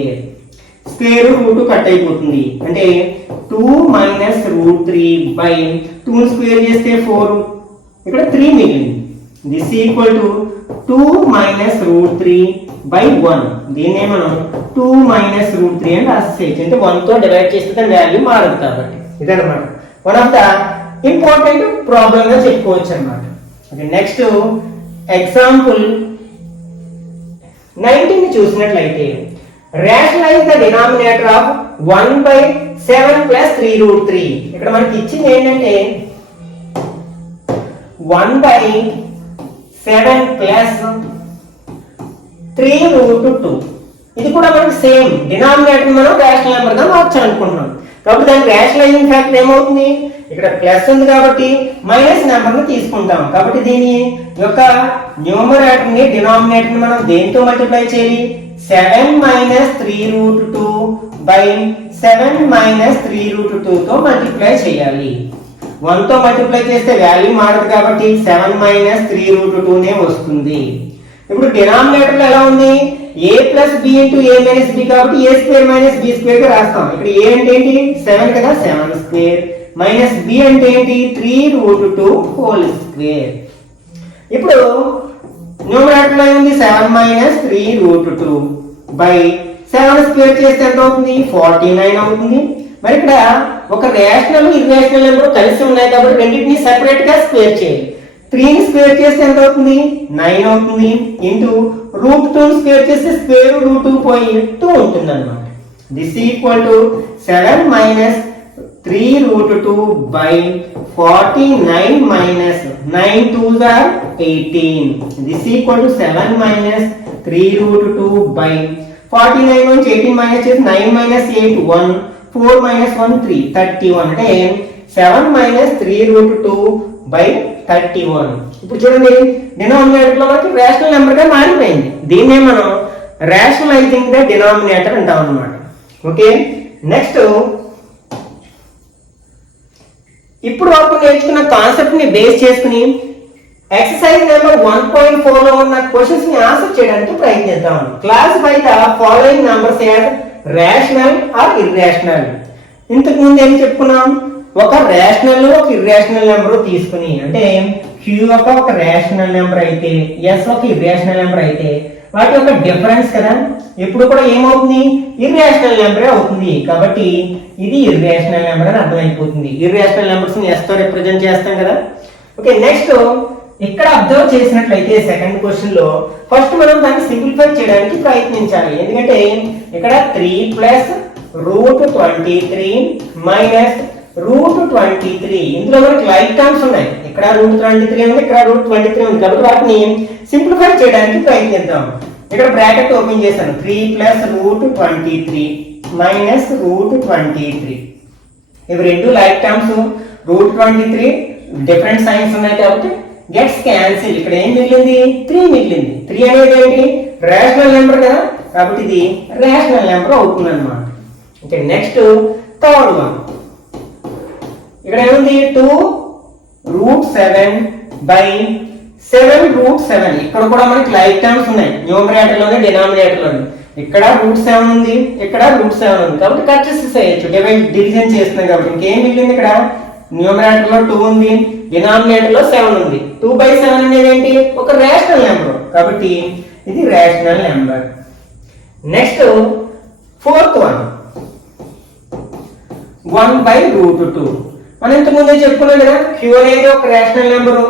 స్క్వేర్ రూట్ కట్ అయిపోతుంది. అంటే 2 - √3 / 2 స్క్వేర్ చేస్తే 4, ఇక్కడ 3 మిగిలింది. This equal to 2 - √3 / 1. దీన్నే మనం 2 - √3 అని రాసేయచ్చు. అంటే 1 తో డివైడ్ చేస్తే దాని వాల్యూ మారదు కాబట్టి. ఇదన్నమాట one of the important problem గా చెప్పుకోవచ్చు అన్నమాట. ఓకే, నెక్స్ట్ ఎగ్జాంపుల్ 19 చూసినట్లయితే రేషనలైజ్ ద డినామినేటర్ ఆఫ్ 1/7 + 3√3. ఇక్కడ మనకి ఇచ్చింది ఏంటంటే 1/7 + 3√2. ఇది కూడా మనకి సేమ్ డినామినేటర్ మనం రేషనల్ నెంబర్ గా మార్చాలనుకుంటున్నాం. కాబట్టి దాని రేషనలైజింగ్ ఫ్యాక్టర్ ఏమవుతుంది, ఇక్కడ ప్లస్ ఉంది కాబట్టి మైనస్ నెంబర్ ని తీసుకుంటాం. కాబట్టి దీని యొక్క న్యూమరేటర్ ని డినామినేటర్ ని మనం దేంతో మల్టిప్లై చేయాలి, 7 - 3√2 / 7 - 3√2 తో మల్టిప్లై చేయాలి. 1 తో మల్టిప్లై చేస్తే వాల్యూ మారదు కాబట్టి 7 - 3√2 నే వస్తుంది. ఇప్పుడు డినామినేటర్ లో ఎలా ఉంది, a + b into a - b కాబట్టి a² - b² గా రాస్తాం. ఇక్కడ a అంటే ఏంటి, 7 కదా, 7² మైనస్ b అంటే ఏంటి, 3√2 హోల్ స్క్వేర్. ఇప్పుడు న్యూమరేటర్ లో ఉంది 7 - 3√2 / 7 స్క్వేర్ చేస్తే ఎంత అవుతుంది, 49 అవుతుంది. మరి ఇక్కడ ఒక రేషనల్ ఇర్రేషనల్ నెంబర్ కలిసి ఉన్నాయి కాబట్టి రెండింటిని సెపరేట్ గా స్క్వేర్ చేయాలి. 3 ని స్క్వేర్ చేస్తే ఎంత అవుతుంది, 9 అవుతుంది. ఇంటూ √2 ని స్క్వేర్ చేస్తే స్క్వేర్ రూట్ 2 పోయి 2 ఉంటుంది అన్నమాట. This equal to 7 - 3√2 / 49 - 9 2s are 18. This equal to 7 - 3√2 / 49 నుంచి 18 మైనస్ చేసి 9 - 8 1 4 - 1 3 31. అంటే 7 - 3√2 / 31. ఇప్పుడు చూడండి డినామినేటర్ లో మనకి రేషనల్ నెంబర్ గా మారిపోయింది. దీన్నే మనం రేషనలైజింగ్ ద డినామినేటర్ అంటాం అన్నమాట. ఓకే, నెక్స్ట్ ఇప్పుడు వరకు నేర్చుకున్న కాన్సెప్ట్ ని బేస్ చేసుకుని ఎక్సర్సైజ్ నెంబర్ 1.4 లో ఉన్న క్వశ్చన్స్ ని ఆన్సర్ చేయడానికి ప్రయత్నిద్దాం. Classify the following numbers as rational or irrational. ఇంతకు ముందు ఏం చెప్పుకున్నాం, ఒక రేషనల్ ఒక ఇర్రేషనల్ నెంబర్ తీసుకుని, అంటే Q ఒక రేషనల్ నెంబర్ అయితే S ఒక ఇర్రేషనల్ నెంబర్ అయితే వాటి యొక్క డిఫరెన్స్ కదా, ఇప్పుడు కూడా ఏమవుతుంది, ఇర్రేషనల్ నెంబరే అవుతుంది. కాబట్టి ఇది ఇర్రేషనల్ నెంబర్ అని అర్థమైపోతుంది. ఇర్రేషనల్ నెంబర్స్ ని S తో రిప్రజెంట్ చేస్తాం కదా. ఓకే, నెక్స్ట్ ఇక్కడ అబ్జర్వ్ చేసినట్లయితే సెకండ్ క్వశ్చన్ లో ఫస్ట్ మనం దాన్ని సింప్లిఫై చేయడానికి ప్రయత్నించాలి. ఎందుకంటే ఇక్కడ 3 + √23 - √23 ఇందులో మనకి లైక్ టర్మ్స్ ఉన్నాయి. ఇక్కడ √23 ఉంది, ఇక్కడ √23 ఉంది. కాబట్టి వాటిని సింప్లిఫై చేయడానికి ప్రయత్నిద్దాం. ఇక్కడ బ్రాకెట్ ఓపెన్ చేశాను. 3 + √23 - √23 ఇవి రెండు లైక్ టర్మ్స్. √23 డిఫరెంట్ సైన్స్ ఉన్నాయి కాబట్టి గెట్స్ క్యాన్సిల్. ఇక్కడ ఏం మిగిలింది, 3 మిగిలింది. 3 అనేది ఏంటి, రేషనల్ నెంబర్ కదా, కాబట్టి ఇది రేషనల్ నెంబర్ అవుతుంది అన్నమాట. Okay, next third one. ఇక్కడ ఏముంది, 2√7 / 7√7. ఇక్కడ కూడా మనకి లైక్ టర్మ్స్ ఉన్నాయి, న్యూమరేటర్ లోనే డినామినేటర్ లోనే. ఇక్కడ √7 ఉంది, ఇక్కడ √7 ఉంది. కాబట్టి కట్ చేసేయచ్చు, డివిజన్ చేస్తున్నాం కాబట్టి. ఇంకేం మిగిలింది, ఇక్కడ న్యూమరేటర్ లో 2 ఉంది, డినామినేటర్ లో 7 ఉంది. 2/7 అనేది ఏంటి, ఒక రేషనల్ నెంబర్ కాబట్టి ఇది rational number. Next fourth one. 1/√2. మనం ఇంతకుముందే చెప్పుకున్నాం కదా, Q అనేది ఒక రేషనల్ నెంబరు,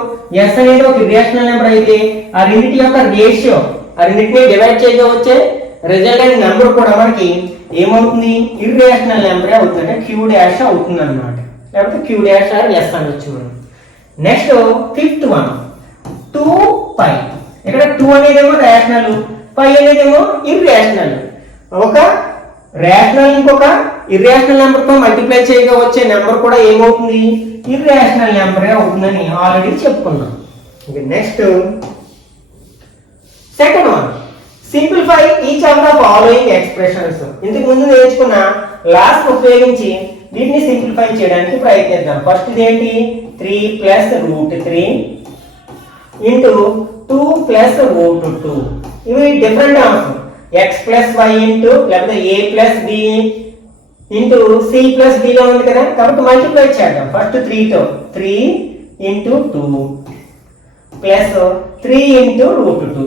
S అనేది ఒక ఇర్రేషనల్ నెంబర్ అయితే ఆ రెండింటి యొక్క రేషియో, ఆ రెండింటిని డివైడ్ చేయగా వచ్చే రిజల్ట్ అయిన నెంబర్ కూడా మనకి ఏమవుతుంది, ఇర్రేషనల్ నెంబరే అవుతుంది, అంటే Q డాష్ అవుతుంది అన్నమాట, లేకపోతే Q డాష్ ఆర్ S అనొచ్చు మనం. Next fifth one 2π. ఇక్కడ 2 అనేదేమో రేషనల్, π అనేదేమో ఇర్రేషనల్. ఒక రేషనల్ ఇంకొక ఇర్రేషనల్ నెంబర్ తో మల్టిప్లై చేయగా వచ్చే నెంబర్ కూడా ఏమవుతుంది, ఇర్రేషనల్ నెంబరే అవుతుందని ఆల్రెడీ చెప్పుకున్నాం. Next second one, simplify each of the following expressions. ఇంతకు ముందు నేర్చుకున్న లాస్ట్ ఉపయోగించి వీటిని సింప్లిఫై చేయడానికి ప్రయత్నిద్దాం. ఫస్ట్ ఏంటి, 3 + √3 ఇంటూ 2 + √2. ఇవి different terms, x + y into లేకపోతే a + b into c + d లో ఉంది కదా, కాబట్టి మల్టిప్లై చేద్దాం. ఫస్ట్ 3 తో 3 ఇంటూ 2 ప్లస్ 3 ఇంటూ √2.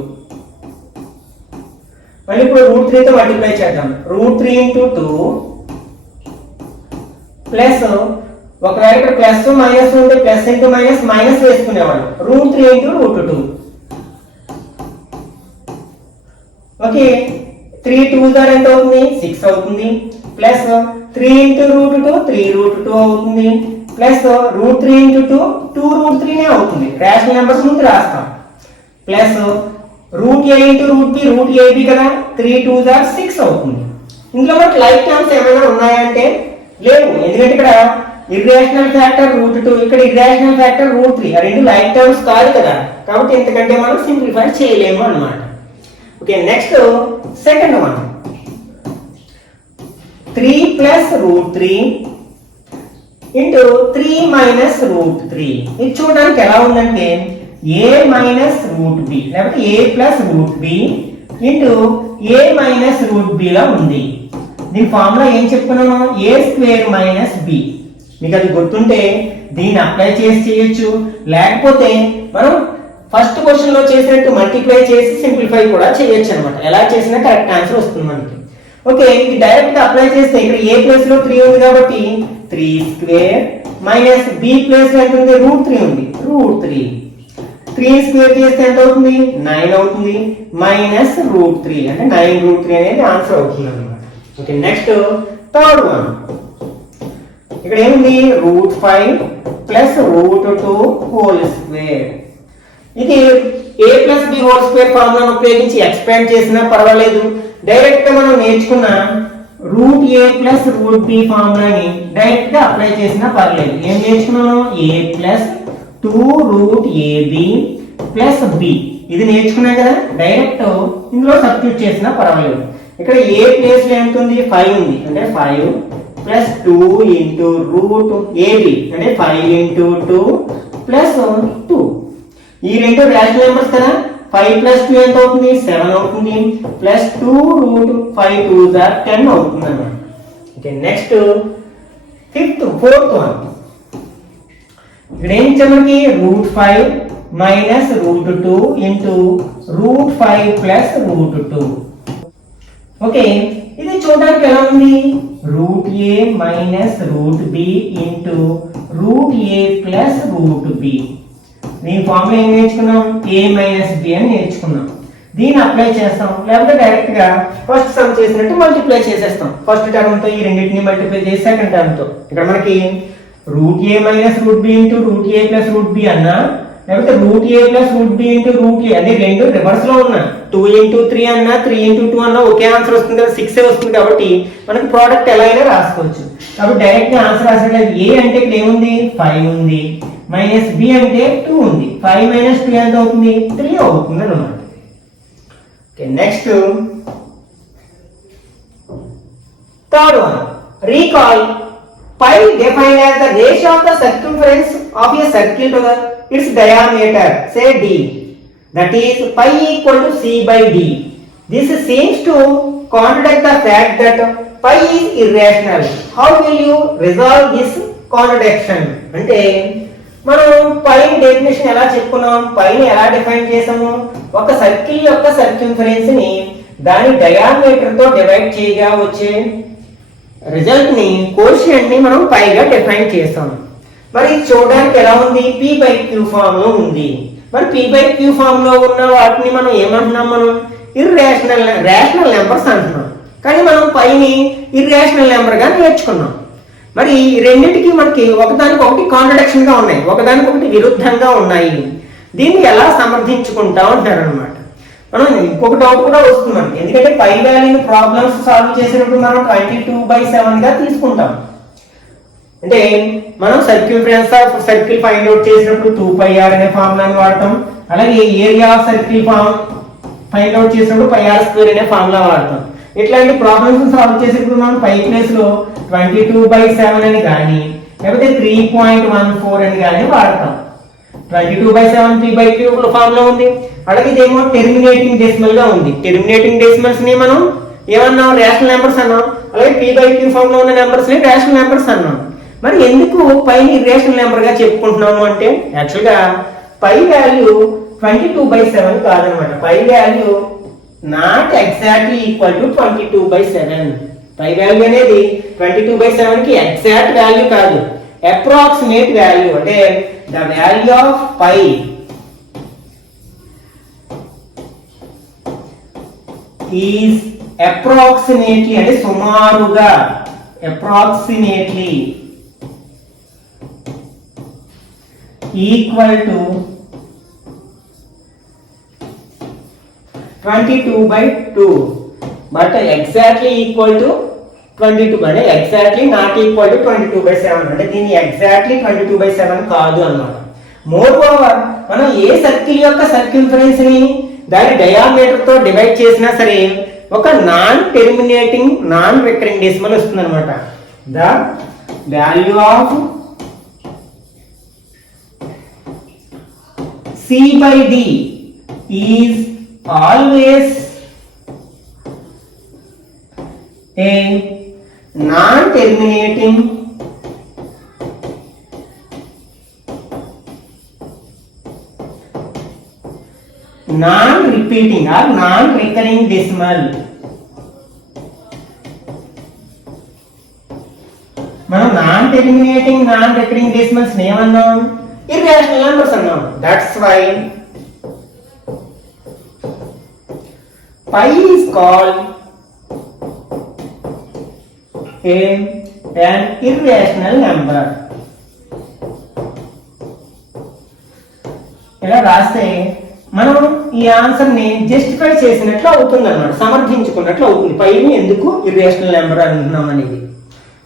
మళ్ళీ ఇప్పుడు √3 తో మల్టిప్లై చేద్దాం. √3 ఇంటూ 2 ప్లస్, ఒకవేళ ఇక్కడ ప్లస్ మైనస్ ఉంటే ప్లస్ ఇంటూ మైనస్ మైనస్ వేసుకునేవాళ్ళం, √3 ఇంటూ √2. ఓకే, 3 2s ఆర్ ఎంత అవుతుంది, 6 అవుతుంది. ప్లస్ 3 ఇంటూ √2 3√2 అవుతుంది. ప్లస్ √3 ఇంటూ 2 2√3 అవుతుంది, రేషనల్ నెంబర్స్ ముందు రాస్తాం. ప్లస్ √a ఇంటూ √b కదా, 3 2s ఆర్ 6 అవుతుంది. ఇందులో మనకి లైక్ టర్మ్స్ ఏమైనా ఉన్నాయంటే లేవు, ఎందుకంటే ఇక్కడ ఇర్రేషనల్ ఫ్యాక్టర్ √2, ఇక్కడ ఇర్రేషనల్ ఫ్యాక్టర్ √3, ఆ రెండు లైక్ టర్మ్స్ కాదు కదా, కాబట్టి ఇంతకంటే మనం సింప్లిఫై చేయలేము అన్నమాట. Okay, next second one, 3 + √3 into 3 - √3. ఇది చూడడానికి ఎలా ఉందంటే a - √b లేకపోతే a + √b into a - √b లా ఉంది. దీని ఫార్ములా ఏం చెప్పుకున్నాము, a² - b. మీకు అది గుర్తుంటే దీన్ని అప్లై చేసి చేయొచ్చు, లేకపోతే మనం ఫస్ట్ క్వశ్చన్ లో చేసినట్టు మల్టిప్లై చేసి సింప్లిఫై కూడా చేయొచ్చు అనమాట. ఎలా చేసినా కరెక్ట్ ఆన్సర్ వస్తుంది మనకి. ఓకే, ఇది డైరెక్ట్ గా అప్లై చేస్తే ఇక్కడ a ప్లేస్ లో 3 ఉంది కాబట్టి 3² మైనస్ b ప్లేస్ లో ఎంత ఉంది, √3 ఉంది, √3. 3² చేస్తే ఎంత అవుతుంది, 9 అవుతుంది, మైనస్ √3 అంటే 9√3 అనేది ఆన్సర్ అవుతుంది అనమాట. ఓకే, నెక్స్ట్ థర్డ్ వన్, ఇక్కడ ఏముంది, √5 + √2² ఇది a + b² ఫార్ములాను ఉపయోగించి ఎక్స్పాండ్ చేసినా పర్వాలేదు, డైరెక్ట్ గా మనం నేర్చుకున్న √a + √b ఫార్ములాని డైరెక్ట్ గా అప్లై చేసినా పర్లేదు. ఏం నేర్చుకున్నాను, a + 2√ab + b ఇది నేర్చుకున్నాం కదా, డైరెక్ట్ ఇందులో సబ్స్టిట్యూట్ చేసినా పర్వాలేదు. ఇక్కడ a ప్లేస్ లో ఎంత ఉంది, 5 ఉంది, అంటే 5 + 2 ఇంటూ √ab అంటే 5 ఇంటూ 2 ప్లస్ 2. ఈ రెండు రేషనల్ నెంబర్స్ కదా, 5 + 2 ఎంత అవుతుంది, 7 అవుతుంది, ప్లస్ 2√5 2s ఆర్ 10 అవుతుంది అన్నమాట. ఓకే, నెక్స్ట్ ఫోర్త్ వన్, ఇక్కడ ఏం ఇచ్చాము మనకి, √5 - √2 ఇంటూ √5 + √2. ఓకే, ఇది చూడడానికి ఎలా ఉంది, √a - √b into √a + √b. దీని ఫార్ములా ఏం నేర్చుకున్నాం, a - b అని నేర్చుకున్నాం. దీన్ని అప్లై చేస్తాం, లేకపోతే డైరెక్ట్ గా ఫస్ట్ సమ్ చేసినట్టు మల్టిప్లై చేసేస్తాం. ఫస్ట్ టర్మ్ తో ఈ రెండింటిని మల్టిప్లై చేసి సెకండ్ టర్మ్ తో ఇక్కడ మనకి √a - √b into √a + √b అన్నా, లేకపోతే √a + √b ఇంటూ √a అన్ని రెండు రివర్స్ లో ఉన్నా, 2 ఇంటూ 3 అన్నా 3 ఇంటూ 2 అన్నా ఒకే ఆన్సర్ వస్తుంది కదా, 6 వస్తుంది. కాబట్టి మనకి ప్రోడక్ట్ ఎలా అయినా రాసుకోవచ్చు. కాబట్టి డైరెక్ట్ గా ఆన్సర్ రాసేట్లేదు. a అంటే ఇక్కడ ఏముంది, 5 ఉంది, మైనస్ b అంటే 2 ఉంది, 5 - 2 ఎంత అవుతుంది, 3 అవుతుంది అన్నమాట. Okay, next third one, recall pi defined as the ratio of the circumference of a circle to its diameter, say d, that is pi = c/d. This seems to contradict the fact that pi is irrational. How will you resolve this contradiction? అంటే మనం పై definition ఎలా చెప్పుకున్నాం, పైని ఎలా define చేసాము, ఒక circle యొక్క circumference ని దాని డయామీటర్ తో డివైడ్ చేయగా వచ్చే రిజల్ట్ ని కోషియంట్ ని మనం పైగా డిఫైన్ చేస్తాం. మరి చూడడానికి ఎలా ఉంది? p/q ఫామ్ లో ఉంది. మరి p/q ఫామ్ లో ఉన్న వాటిని మనం ఏమంటున్నాం? మనం రేషనల్ నెంబర్స్ అంటున్నాం. కానీ మనం పైని ఇర్రేషనల్ నెంబర్ గా నేర్చుకున్నాం. మరి రెండింటికి మనకి ఒకదానికొకటి కాంట్రడిక్షన్ గా ఉన్నాయి, ఒకదానికొకటి విరుద్ధంగా ఉన్నాయి. దీన్ని ఎలా సమర్థించుకుంటాం అంటారు అనమాట. మనం ఇంకొక డౌట్ కూడా వస్తుంది మనకి, ఎందుకంటే పై వాల్యూని ప్రాబ్లమ్స్ సాల్వ్ చేసినప్పుడు మనం 22/7 గా తీసుకుంటాం. అంటే మనం సర్క్యూఫరెన్స్ ఆఫ్ సర్కిల్ ఫైండ్ అవుట్ చేసినప్పుడు 2πr అనే ఫార్ములాని వాడతాం. అలాగే area of circle find out చేసినప్పుడు πr² అనే ఫార్ములా వాడతాం. ఇట్లాంటి ప్రాబ్లమ్స్ సాల్వ్ చేసేటప్పుడు మనం పై ప్లేస్ లో 22/7 అని కానీ లేకపోతే 3.14 అని కానీ వాడతాం. 22/7 p/q ఫార్ములా ఉంది. అలాగే ఇదేమో టెర్మినేటింగ్ డెసిమల్ గా ఉంది. టెర్మినేటింగ్ డెసిమల్స్ ని మనం ఏమన్నాం? రేషనల్ నెంబర్స్ అన్నాం. అలాగే p/q ఫామ్ లో ఉన్న నెంబర్స్ ని రేషనల్ నెంబర్స్ అన్నాం. మరి ఎందుకు పైని రేషనల్ నెంబర్ గా చెప్పుకుంటున్నాము అంటే, యాక్చువల్ గా పై వాల్యూ 22/7 కాదనమాట. Pi value not exactly equal to 22/7. Pi value అనేది 22/7 కి ఎగ్జాక్ట్ వాల్యూ కాదు, అప్రాక్సిమేట్ వాల్యూ. అంటే the value of pi is approximately, అంటే సుమారుగా, approximately equal to 22/2, but exactly equal to 22, అంటే ఎగ్జాక్ట్లీ నాట్ ఈక్వల్ టు 22/7. అంటే దీన్ని ఎగ్జాక్ట్లీ 22/7 కాదు అన్నమాట. మోర్ ఓవర్ మనం ఏ సర్కిల్ యొక్క సర్క్యూఫరెన్స్ ని దాని డయామీటర్ తో డివైడ్ చేసినా సరే ఒక non terminating non recurring decimal వస్తుంది అనమాట. The value of c/d is always a non-terminating non-repeating or non-recurring decimal. మనం non terminating non recurring decimals ఏమన్నాం? ఇర్రేషనల్ నెంబర్స్ అన్నాం. That's why pi is called an irrational number. ఇలా రాస్తే మనం ఈ answer ని జస్టిఫై చేసినట్లు అవుతుంది అన్నమాట, సమర్థించుకున్నట్లు అవుతుంది. పైని ఎందుకు ఇర్రేషనల్ నెంబర్ అంటున్నాం అనేది.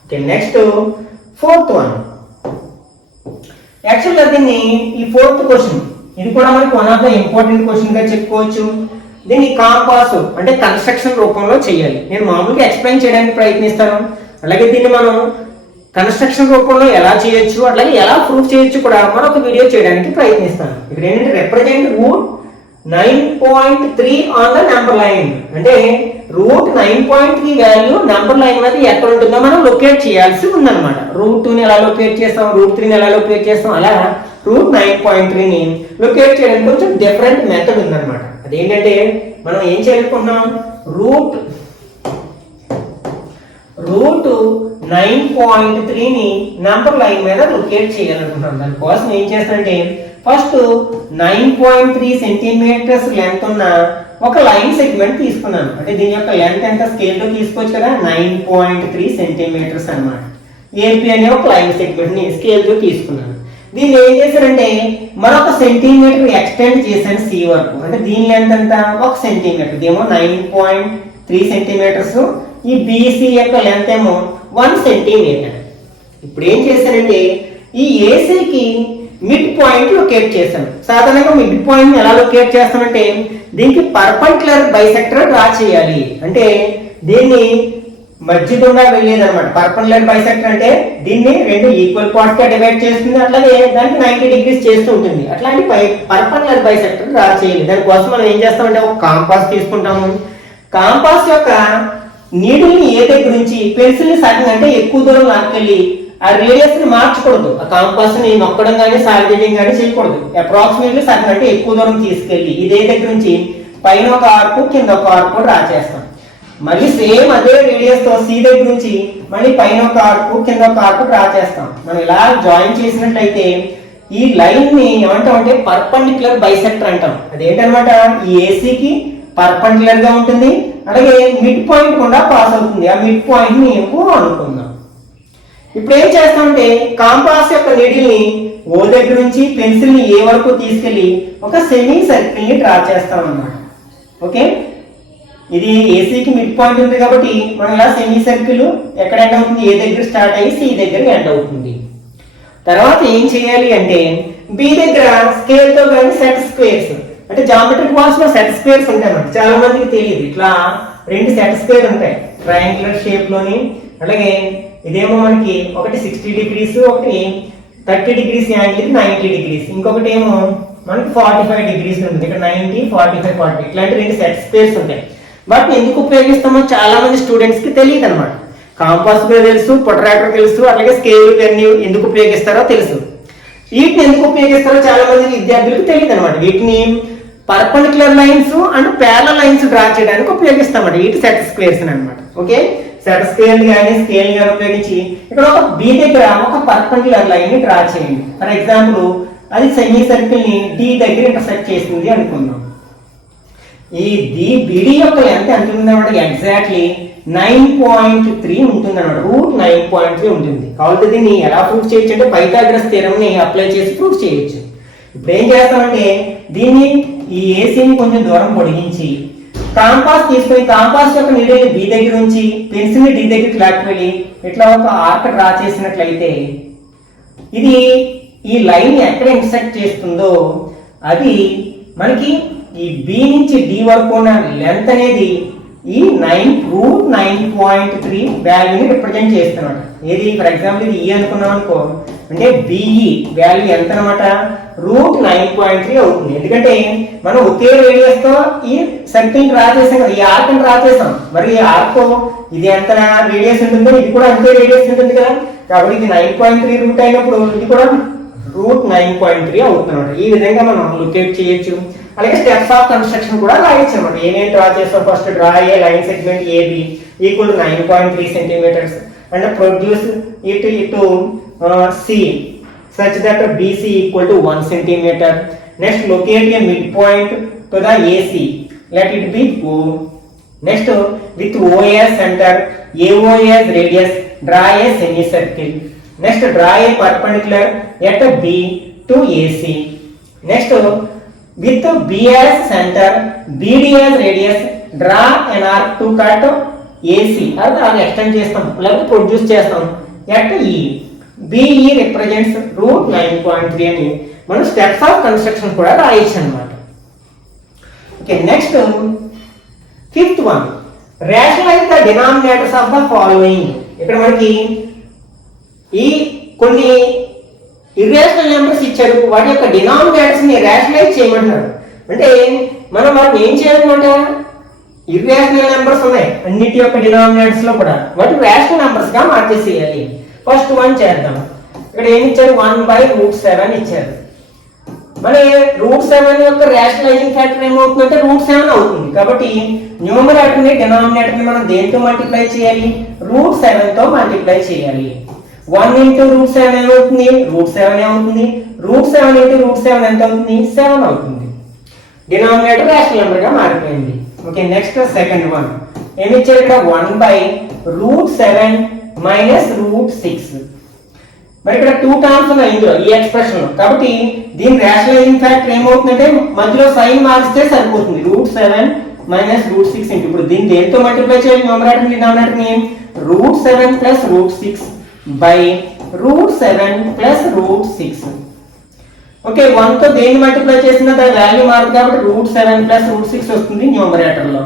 Okay, next fourth one. యాక్చువల్గా దీన్ని ఈ ఫోర్త్ క్వశ్చన్ ఇది కూడా మనకి one of the important question గా చెప్పుకోవచ్చు. దీన్ని కాంపాస్ అంటే కన్స్ట్రక్షన్ రూపంలో చేయాలి. నేను మామూలుగా ఎక్స్ప్లెయిన్ చేయడానికి ప్రయత్నిస్తాను. అలాగే దీన్ని మనం కన్స్ట్రక్షన్ రూపంలో ఎలా చేయొచ్చు, అట్లాగే ఎలా ప్రూఫ్ చేయొచ్చు కూడా మరొక వీడియో చేయడానికి ప్రయత్నిస్తాను. ఇక్కడ ఏంటంటే represent root 9.3 on the number line. అంటే రూట్ 9.3 వాల్యూ నెంబర్ లైన్ మీద ఎక్కడ ఉంటుందో మనం లొకేట్ చేయాల్సి ఉందన్నమాట. రూట్ 2ని ఎలా లొకేట్ చేస్తాం, రూట్ 3ని ఎలా లొకేట్ చేస్తాం, అలా రూట్ 9.3ని లొకేట్ చేయడానికి కొంచెం డిఫరెంట్ మెథడ్ ఉందన్నమాట. అదేంటంటే మనం ఏం చేయాలనుకుంటున్నాం? రూట్ 9.3ని నంబర్ లైన్ మీద లొకేట్ చేయాలనుకుంటున్నాం. దానికోసం ఏం చేస్తానంటే ఫస్ట్ 9.3 సెంటీమీటర్స్ లెంత్ ఉన్న ఒక లైన్ సెగ్మెంట్ తీసుకున్నాను. అంటే దీని యొక్క లెంత్ ఎంత స్కేల్ లో తీసుకోవచ్చు కదా, 9.3 సెంటీమీటర్స్ అన్నమాట. ఏపీ అనే ఒక లైన్ సెగ్మెంట్ ని స్కేల్ తో తీసుకున్నాను. దీన్ని ఏం చేశారంటే మరొక సెంటీమీటర్ ఎక్స్టెండ్ చేశాను సి వరకు. అంటే దీని లెంత్ ఎంత? 1 సెంటీమీటర్. ఇదేమో 9.3 సెంటీమీటర్స్. ఈ బీసీ యొక్క లెంత్ ఏమో 1 సెంటీమీటర్. ఇప్పుడు ఏం చేశానంటే ఈ ఏసీకి మిడ్ పాయింట్ లొకేట్ చేశాను. సాధారణంగా మిడ్ పాయింట్ ఎలా లొకేట్ చేస్తానంటే దీనికి పర్పెండిక్యులర్ బైసెక్టర్ డ్రా చేయాలి. అంటే దీన్ని మధ్య గుండా వెళ్ళేది అనమాట. పర్పెండిక్యులర్ బైసెక్టర్ అంటే దీన్ని 2 ఈక్వల్ పార్ట్స్ గా డివైడ్ చేస్తుంది, అట్లాగే దానికి 90 డిగ్రీస్ చేస్తూ ఉంటుంది. అట్లాంటి పర్పెండిక్యులర్ బైసెక్టర్ డ్రా చేయాలి. దానికోసం మనం ఏం చేస్తామంటే ఒక కాంపాస్ తీసుకుంటాము. కాంపాస్ యొక్క నీడిల్ ని ఏ దగ్గర నుంచి పెన్సిల్ ని సగం అంటే ఎక్కువ దూరం లాక్కెళ్ళి ఆ రేడియస్ ని మార్చకూడదు. ఆ కాంపాస్ ని నొక్కడం కానీ సాల్వేటింగ్ కానీ చేయకూడదు. అప్రాక్సిమేట్లీ సగం అంటే ఎక్కువ దూరం తీసుకెళ్ళి ఇదే దగ్గర నుంచి పైన ఒక ఆర్కు కింద ఒక ఆర్కు డ్రా చేస్తాం. మళ్ళీ సేమ్ అదే రేడియస్ తో సి దగ్గర నుంచి మళ్ళీ పైన ఒక ఆర్క్ కింద ఒక ఆర్క్ డ్రా చేస్తాం. మనం ఇలా జాయిన్ చేసినట్లయితే ఈ లైన్ ని ఏమంటామంటే పర్పెండిక్యులర్ బైసెక్టర్ అంటాం. అదేంటనమాట, ఈ ఏసీకి పర్పెండిక్యులర్ గా ఉంటుంది, అలాగే మిడ్ పాయింట్ కూడా పాస్ అవుతుంది. ఆ మిడ్ పాయింట్ ని ఓ అనుకుందాం. ఇప్పుడు ఏం చేస్తామంటే కాంపాస్ యొక్క నీడిల్ ని ఓ దగ్గర నుంచి పెన్సిల్ ని ఏ వరకు తీసుకెళ్లి ఒక సెమీ సర్కిల్ ని డ్రా చేస్తాం అన్నమాట. ఓకే, ఇది ఏసీకి మిడ్ పాయింట్ ఉంది కాబట్టి మనం ఇలా సెమీ సర్కిల్ ఎక్కడ ఎండ్ అవుతుంది, ఏ దగ్గర స్టార్ట్ అయ్యి సి దగ్గర ఎండ్ అవుతుంది. తర్వాత ఏం చేయాలి అంటే బి దగ్గర స్కేల్ తో కానీ సెట్ స్క్వేర్స్, అంటే జామెట్రిక్ వాల్స్ లో సెట్ స్క్వేర్స్ ఉంటాయి అన్నమాట. చాలా మందికి తెలియదు, ఇట్లా రెండు సెట్ స్క్వేర్ ఉంటాయి ట్రయాంగులర్ షేప్ లోని. అలాగే ఇదేమో మనకి ఒకటి 60 degrees, ఒకటి 30 degrees యాంగిల్, 90 degrees, ఇంకొకటి ఏమో మనకి 45 degrees ఉంటుంది. ఇక్కడ 90, 45, 40 ఇట్లాంటి రెండు సెట్ స్క్వేర్స్ ఉంటాయి. వాటిని ఎందుకు ఉపయోగిస్తామో చాలా మంది స్టూడెంట్స్ కి తెలియదు అనమాట. కాంపాస్ కూడా తెలుసు, ప్రొట్రాక్టర్ తెలుసు, అలాగే స్కేల్ ఇవన్నీ ఎందుకు ఉపయోగిస్తారో తెలుసు. వీటిని ఎందుకు ఉపయోగిస్తారో చాలా మంది విద్యార్థులకు తెలియదు అనమాట. వీటిని perpendicular lines and parallel lines draw చేయడానికి ఉపయోగిస్తామన్నమాట. వీటి సెట్ స్క్వేర్స్ అనమాట. ఓకే, సెట్ స్క్వేర్ కానీ స్కేల్ కానీ ఉపయోగించి ఇక్కడ ఒక బి దగ్గర ఒక పర్పెండిక్యులర్ లైన్ ని డ్రా చేయండి. ఫర్ ఎగ్జాంపుల్ అది సెమీ సర్కిల్ ని డి దగ్గర ఇంటర్సెక్ట్ చేసింది అనుకుందాం. ఈ బిడి యొక్క లెంత్ ఎంత ఉందన్నమాట, ఎగ్జాక్ట్లీ 9.3 ఉంటుంది అన్నమాట. రూట్ 9.3 ఉంటుంది. కాబట్టి దీన్ని ఎలా ప్రూఫ్ చేయొచ్చు అంటే పైథాగరస్ థియరం ని అప్లై చేసి ప్రూఫ్ చేయొచ్చు. ఇప్పుడు ఏం చేస్తామంటే దీన్ని ఈ ఏసీని కొంచెం దూరం పొడిగించి కాంపాస్ తీసుకొని కాంపాస్ యొక్క నీడిల్ బి దగ్గర నుంచి పెన్సిల్ ని డి దగ్గరికి లాక్కెళ్ళి ఇట్లా ఒక ఆర్క్ డ్రా చేసినట్లయితే ఇది ఈ లైన్ ఎక్కడ ఇంటర్సెక్ట్ చేస్తుందో అది మనకి ఈ బి నుంచి డి వరకు ఉన్న లెంత్ అనేది ఈ రూట్ 9.3 వాల్యూని రిప్రజెంట్ చేస్తున్నమాట. ఏది ఫర్ ఎగ్జాంపుల్ ఇది ఈ అనుకున్నాం అనుకో, అంటే బిఈ వాల్యూ ఎంత అనమాట, రూట్ 9.3 అవుతుంది. ఎందుకంటే మనం ఒకే రేడియస్ తో ఈ సర్కిల్ డ్రా చేసాం కదా, ఈ ఆర్క్ డ్రా చేసాం. మరి ఈ ఆర్క్ ఇది ఎంత రేడియస్ ఉంటుందో ఇది కూడా అంతే రేడియస్ ఉంటుంది కదా. కాబట్టి ఇది 9.3 రూట్ అయినప్పుడు ఇది కూడా రూట్ 9.3 అవుతుంది అనమాట. ఈ విధంగా మనం లొకేట్ చేయొచ్చు. అలాగే స్టెప్స్ ఆఫ్ కన్స్ట్రక్షన్ కూడా రాయొచ్చు అనమాట. ఏమేమి డ్రా చేస్తాం, first draw a line segment AB equal to 9.3 centimeters and produce it to C such that BC equal to 1 centimeter. Next, locate a midpoint to the AC. Let it be O. Next, with OA center, AOA radius, draw a semicircle. Next, draw a perpendicular at B to AC. Next, with B as center, BD as radius, draw an arc to cut AC. అది extend చేస్తాం లేకపోతే produce చేస్తాం at E. BE represents root 9.3 అని మనం steps of construction కూడా రాయొచ్చు అన్నమాట. Okay, next fifth one, rationalise the denominators of the following. ఇక్కడ మనకి ఈ కొన్ని ఇర్రేషనల్ నెంబర్స్ ఇచ్చారు, వాటి యొక్క డినామినేటర్స్ ని రేషనలైజ్ చేయమంటారు. అంటే మనం వాటిని ఏం చేయాలన్నమాట, ఇర్రేషనల్ నెంబర్స్ ఉన్నాయి అన్నిటి యొక్క డినామినేటర్స్ లో కూడా, వాటి రేషనల్ నెంబర్స్ గా మార్చేసేయాలి. ఫస్ట్ వన్ చేద్దాం. ఇక్కడ ఏమి ఇచ్చారు, 1/√7 ఇచ్చారు. మరి √7 యొక్క రేషనలైజింగ్ ఫ్యాక్టర్ ఏమవుతుందంటే √7 అవుతుంది. కాబట్టి న్యూమరేటర్ ని డినామినేటర్ ని మనం దేంతో మల్టిప్లై చేయాలి, √7 తో మల్టిప్లై చేయాలి. 1 into √7 ఏమవుతుంది, √7 ఏమవుతుంది. √7 into √7 ఎంత అవుతుంది, 7 అవుతుంది. డినామినేటర్ రేషనల్ నెంబర్ గా మారిపోయింది. ఓకే, నెక్స్ట్ సెకండ్ వన్ ఏమి ఇచ్చారు, ఇక్కడ 1/√7 minus √6. మరి ఇక్కడ 2 టర్మ్స్ ఉన్నాయి ఇందులో ఈ ఎక్స్ప్రెషన్ లో. కాబట్టి దీని రేషనలైజింగ్ ఫ్యాక్టర్ ఏమవుతుందంటే మధ్యలో సైన్ మారిస్తే సరిపోతుంది. √7 minus √6 ఇంటూ ఇప్పుడు దీన్ని దేంతో మల్టిప్లై చేయాలి, న్యూమరేటర్ డినామినేటర్ ని √7 plus √6 by √7 plus √6. ఓకే, 1 తో దేన్ని మల్టిప్లై చేసినా దాని వాల్యూ మారుతుంది కాబట్టి √7 plus √6 వస్తుంది న్యూమరేటర్ లో.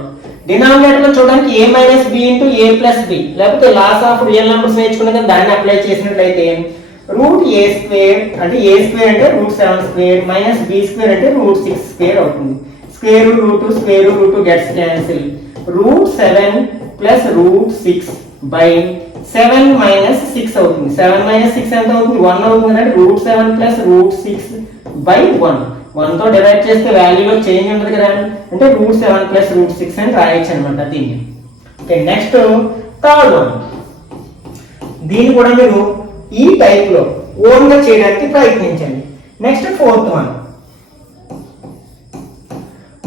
డినామినేటర్ లో చూడడానికి a minus b into a plus b, లేకపోతే లాస్ ఆఫ్ రియల్ నెంబర్స్ నేర్చుకున్నాక దాన్ని అప్లై చేసినట్లయితే √a² అంటే a² అంటే √7² minus b² అంటే √6² అవుతుంది. Square route square root gets cancel. √7 plus √6 by 7 minus 6 అవుతుంది. 7 minus 6 ఎంత అవుతుంది, 1 అవుతుంది. అంటే √7 plus √6 by 1. 1 తో డివైడ్ చేస్తే వాల్యూలో చేంజ్ ఉంటుంది కదా, అంటే √7 plus √6 అని రాయొచ్చు అనమాట దీన్ని. Okay, next third one. దీన్ని కూడా మీరు ఈ టైప్ లో ఓన్ గా చేయడానికి ప్రయత్నించండి. Next fourth one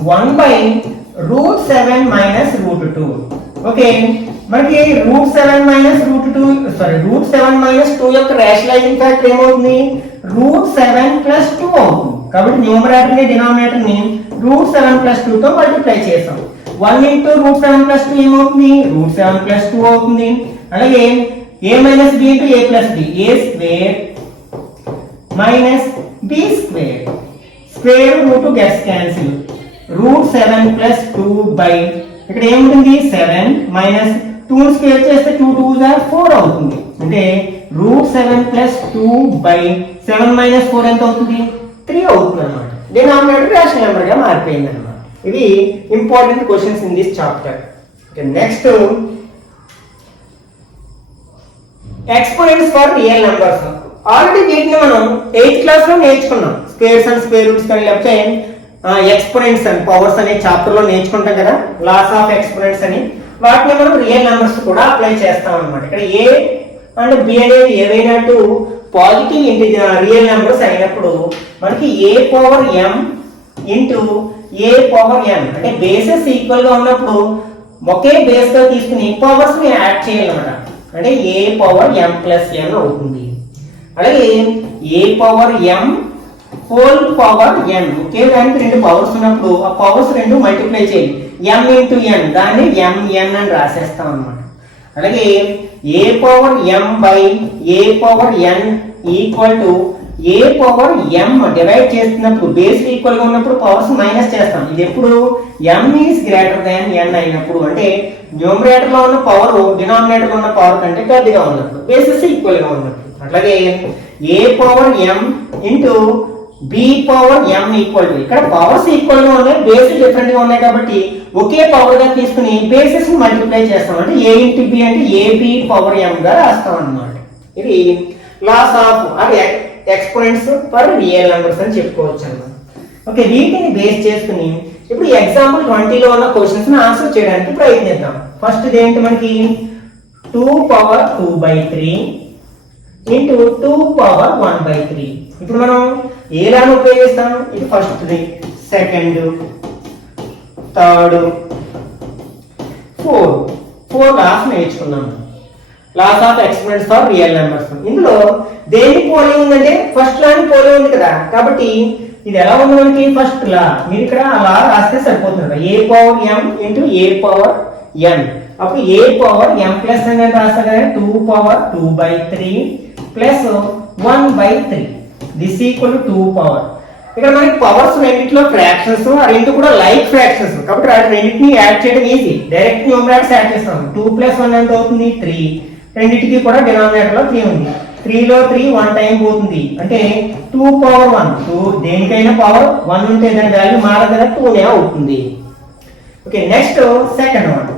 1/√7 minus √2. Okay, మనకి √7 మైనస్ √7 మైనస్ 2 యొక్క రేషనలైజింగ్ ఫ్యాక్టర్ ఏమవుతుంది? √7 ప్లస్ 2 అవుతుంది. కాబట్టి న్యూమరేటర్ ని డినామినేటర్ ని √7 ప్లస్ 2 తో మల్టిప్లై చేస్తాం. 1 into √7 ప్లస్ 2 ఏమవుతుంది? √7 ప్లస్ 2 అవుతుంది. అలాగే a minus b into a plus b, a square minus b square, square root gets cancel, √7 plus 2 by ఇక్కడ ఏముంటుంది? 7 మైనస్ 2 స్క్వేర్ చేస్తే 2 2s are 4 అవుతుంది. అంటే √7 ప్లస్ 2 బై 7 మైనస్ 4 ఎంత అవుతుంది? 3 అవుతుంది అనమాట. డినామినేటర్ రేషనల్ నెంబర్ గా మారిపోయింది అనమాట. ఇవి important questions in this chapter. Okay, next exponents for real numbers. Already వీటిని మనం 8th క్లాస్ లో నేర్చుకున్నాం. స్క్వేర్స్ అండ్ స్క్వేర్ రూట్స్ కానీ లేకపోతే ఎక్స్పోనెంట్స్ అండ్ పవర్స్ అనే చాప్టర్ లో నేర్చుకుంటాం కదా, లాస్ ఆఫ్ ఎక్స్పోనెంట్స్ అని. వాటిని మనం రియల్ నెంబర్స్ కూడా అప్లై చేస్తాం అనమాట. ఇక్కడ ఏ అండ్ బి అనేది ఏవైనా పాజిటివ్ రియల్ నెంబర్స్ అయినప్పుడు మనకి a power m into a power n అంటే బేసెస్ ఈక్వల్ గా ఉన్నప్పుడు ఒకే బేస్ గా తీసుకుని పవర్స్ ని యాడ్ చేయాలన్నమాట. అంటే a power m plus n అవుతుంది. అలాగే a power m whole power n, ఒకే దానికి 2 పవర్స్ ఉన్నప్పుడు ఆ పవర్స్ 2 మల్టిప్లై చేయాలి. m ఇంటూ n, దాన్ని mn అని రాసేస్తాం అన్నమాట. అలాగే a power m by a power n equal to a power m divide చేస్తున్నప్పుడు బేస్ ఈక్వల్ గా ఉన్నప్పుడు పవర్స్ మైనస్ చేస్తాం. ఇది ఎప్పుడు m is greater than n అయినప్పుడు, అంటే న్యూమరేటర్ లో ఉన్న పవర్ డినామినేటర్ లో ఉన్న పవర్ కంటే పెద్దగా ఉన్నప్పుడు, బేసెస్ ఈక్వల్ గా ఉన్నప్పుడు. అట్లాగే a power m into b power m equal to, ఇక్కడ పవర్స్ ఈక్వల్ గా ఉన్నాయి, బేసెస్ డిఫరెంట్ గా ఉన్నాయి కాబట్టి ఒకే పవర్ గా తీసుకుని బేసెస్ ని మల్టిప్లై చేస్తాం. అంటే a ఇంటూ b అంటే ab పవర్ m గా రాస్తాం అన్నమాట. ఇది laws of exponents for real numbers అని చెప్పుకోవచ్చు అన్నమాట. ఓకే, వీటిని బేస్ చేసుకుని ఇప్పుడు ఎగ్జాంపుల్ 20 లో ఉన్న క్వశ్చన్స్ ని ఆన్సర్ చేయడానికి ప్రయత్నిద్దాం. ఫస్ట్ ఏంటి మనకి 2 పవర్ 2/3 ఇంటూ 2 పవర్ 1/3. ఇప్పుడు మనం ఏలాను ఉపయోగిస్తాం? ఇది first, second, third, four laws నేర్చుకున్నాం. Laws of exponents for real numbers. ఇందులో దేన్ని పోలి ఉందంటే ఫస్ట్ లాని పోలి ఉంది కదా, కాబట్టి ఇది ఎలా ఉంది మనకి? ఫస్ట్ లా మీరు ఇక్కడ అలా రాస్తే సరిపోతుంది. a power m into a power n, అప్పుడు a power m plus n అని రాస్తా కదా, 2 power 2/3 plus 1/3 this equal to 2 power. ఇక్కడ మనకి పవర్స్ రెండింటిలో ఫ్రాక్షన్స్, ఆ రెండు కూడా లైక్ ఫ్రాక్షన్స్ కాబట్టి రెండింటిని యాడ్ చేయడం ఈజీ. డైరెక్ట్ న్యూమరేటర్స్ యాడ్ చేస్తాం. 2 + 1 ఎంత అవుతుంది? 3. రెండింటికి కూడా డినామినేటర్ లో 3 ఉంది. 3 లో 3 1 టైం పోతుంది, అంటే 2 పవర్ 1. 2 దేనికైనా పవర్ 1 ఉంటే దాని వాల్యూ మారదు కదా, 2నే అవుతుంది. Okay, next second one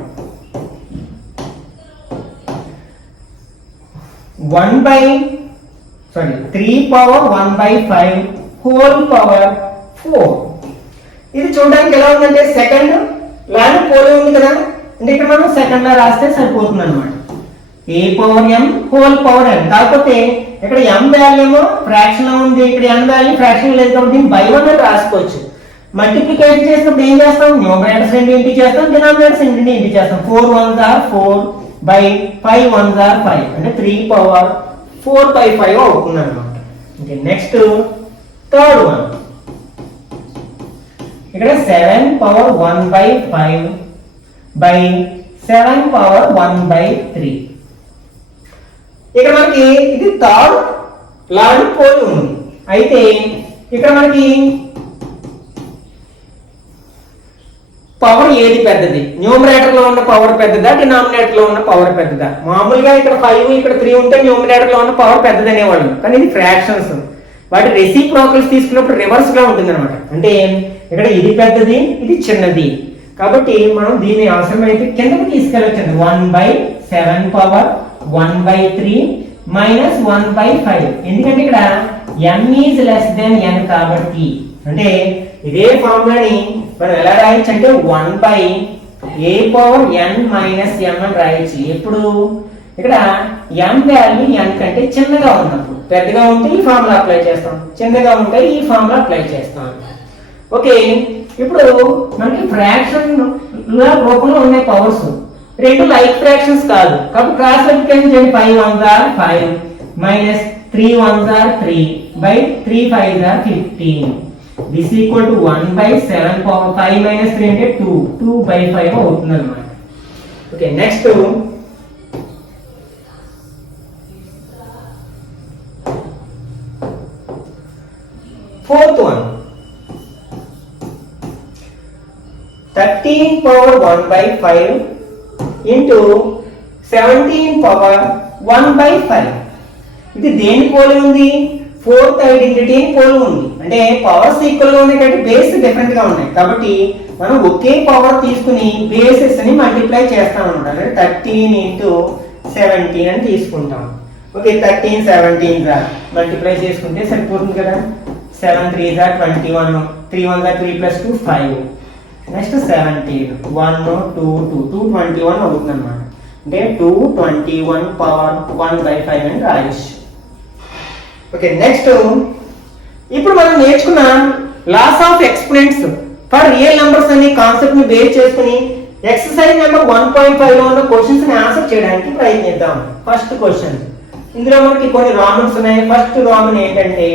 3 power 1/5 whole power 4. ఇది చూడడానికి ఎలా ఉందంటే సెకండ్ లాని పోలి ఉంది కదా, అంటే ఇక్కడ మనం సెకండ్ లా రాస్తే సరిపోతుంది అనమాట. a power m whole power n. కాకపోతే ఇక్కడ m వాల్యూ ఏమో ఫ్రాక్షన్ లో ఉంది, ఇక్కడ n వాల్యూ ఫ్రాక్షన్ లేదు కాబట్టి దీన్ని బై 1 అని రాసుకోవచ్చు. మల్టిప్లికేషన్ చేసినప్పుడు ఏం చేస్తాం? న్యూమరేటర్స్ రెండు ఇంటి చేస్తాం, డినామినేటర్స్ రెండు ఇంటి చేస్తాం. 4 1s are 4 by 5 1s are 5, అంటే 3 పవర్ 4/5 అవుతుంది అనమాట. ఓకే, నెక్స్ట్ థర్డ్ వన్ ఇక్కడ 7 పవర్ 1/5 బై 7 పవర్ 1/3. ఇక్కడ మనకి ఇది థర్డ్ లాని పోలి ఉంది. అయితే ఇక్కడ మనకి పవర్ ఏది పెద్దది? న్యూమరేటర్ లో ఉన్న పవర్ పెద్దదా, డినామినేటర్ లో ఉన్న పవర్ పెద్దదా? మామూలుగా ఇక్కడ 5 ఇక్కడ 3 ఉంటే న్యూమరేటర్ లో ఉన్న పవర్ పెద్దది అనేవాళ్ళు, కానీ ఇది ఫ్రాక్షన్స్. వాటి రెసిప్రోకల్స్ తీసుకున్నప్పుడు రివర్స్ గా ఉంటుంది అనమాట. అంటే ఇక్కడ ఇది పెద్దది, ఇది చిన్నది, కాబట్టి మనం దీన్ని అవసరమైతే కిందకి తీసుకెళ్ళొచ్చండి. 1/7 పవర్ 1/3 మైనస్ 1/5. ఎందుకంటే ఇక్కడ m is less than n కాబట్టి, అంటే ఇదే ఫార్ములాని మనం ఎలా రాయొచ్చు అంటే 1/a power n minus m అని రాయొచ్చు. ఎప్పుడు ఇక్కడ m వాల్యూ n కంటే చిన్నగా ఉన్నప్పుడు, పెద్దగా ఉంటే ఈ ఫార్ములా అప్లై చేస్తాం, చిన్నగా ఉంటే ఈ ఫార్ములా అప్లై చేస్తాం. ఓకే, ఇప్పుడు మనకి ఫ్రాక్షన్ రూపంలో ఉన్నాయి పవర్స్, రెండు లైక్ ఫ్రాక్షన్స్ కాదు కాబట్టి క్రాస్ మల్టిప్లికేషన్ చేయండి. 5 1s are 5 minus 3 1s are 3 by 3 5s are 15. This equal to 1 by 7 power 5 minus 3 అంటే 2 by 5 అవుతుంది అన్నమాట. Okay, next fourth one 13 power 1 by 5 into 17 power 1 by 5. ఇది దేని పోలి ఉంది? ఫోర్త్ ఐడెంటిటీ పోలి ఉంది. అంటే పవర్స్ ఈక్వల్ గా ఉన్నాయి కాబట్టి బేస్ డిఫరెంట్ గా ఉన్నాయి కాబట్టి మనం ఒకే పవర్ తీసుకుని బేసెస్ ని మల్టిప్లై చేస్తాం అన్నమాట. అంటే 13 into 17 అని తీసుకుంటాం. ఓకే, 13 17 మల్టిప్లై చేసుకుంటే సరిపోతుంది కదా. 7 3s are 21, 3 1s are 3 plus 2 5. Next 17 1 2 2 221 అవుతుంది అన్నమాట. అంటే 221 పవర్ 1 by 5 అని రాయొచ్చు. ఓకే, నెక్స్ట్ ఇప్పుడు మనం నేర్చుకున్న laws of exponents for real numbers అనే కాన్సెప్ట్ ని బేస్ చేసుకుని ఎక్సర్సైజ్ నెంబర్ 1.5 లో ఉన్న క్వశ్చన్స్ ని ఆన్సర్ చేయడానికి ప్రయత్నిద్దాం. ఫస్ట్ క్వశ్చన్, ఇందులో మనకి కొన్ని రామన్స్ ఉన్నాయి. ఫస్ట్ రామన్ ఏంటంటే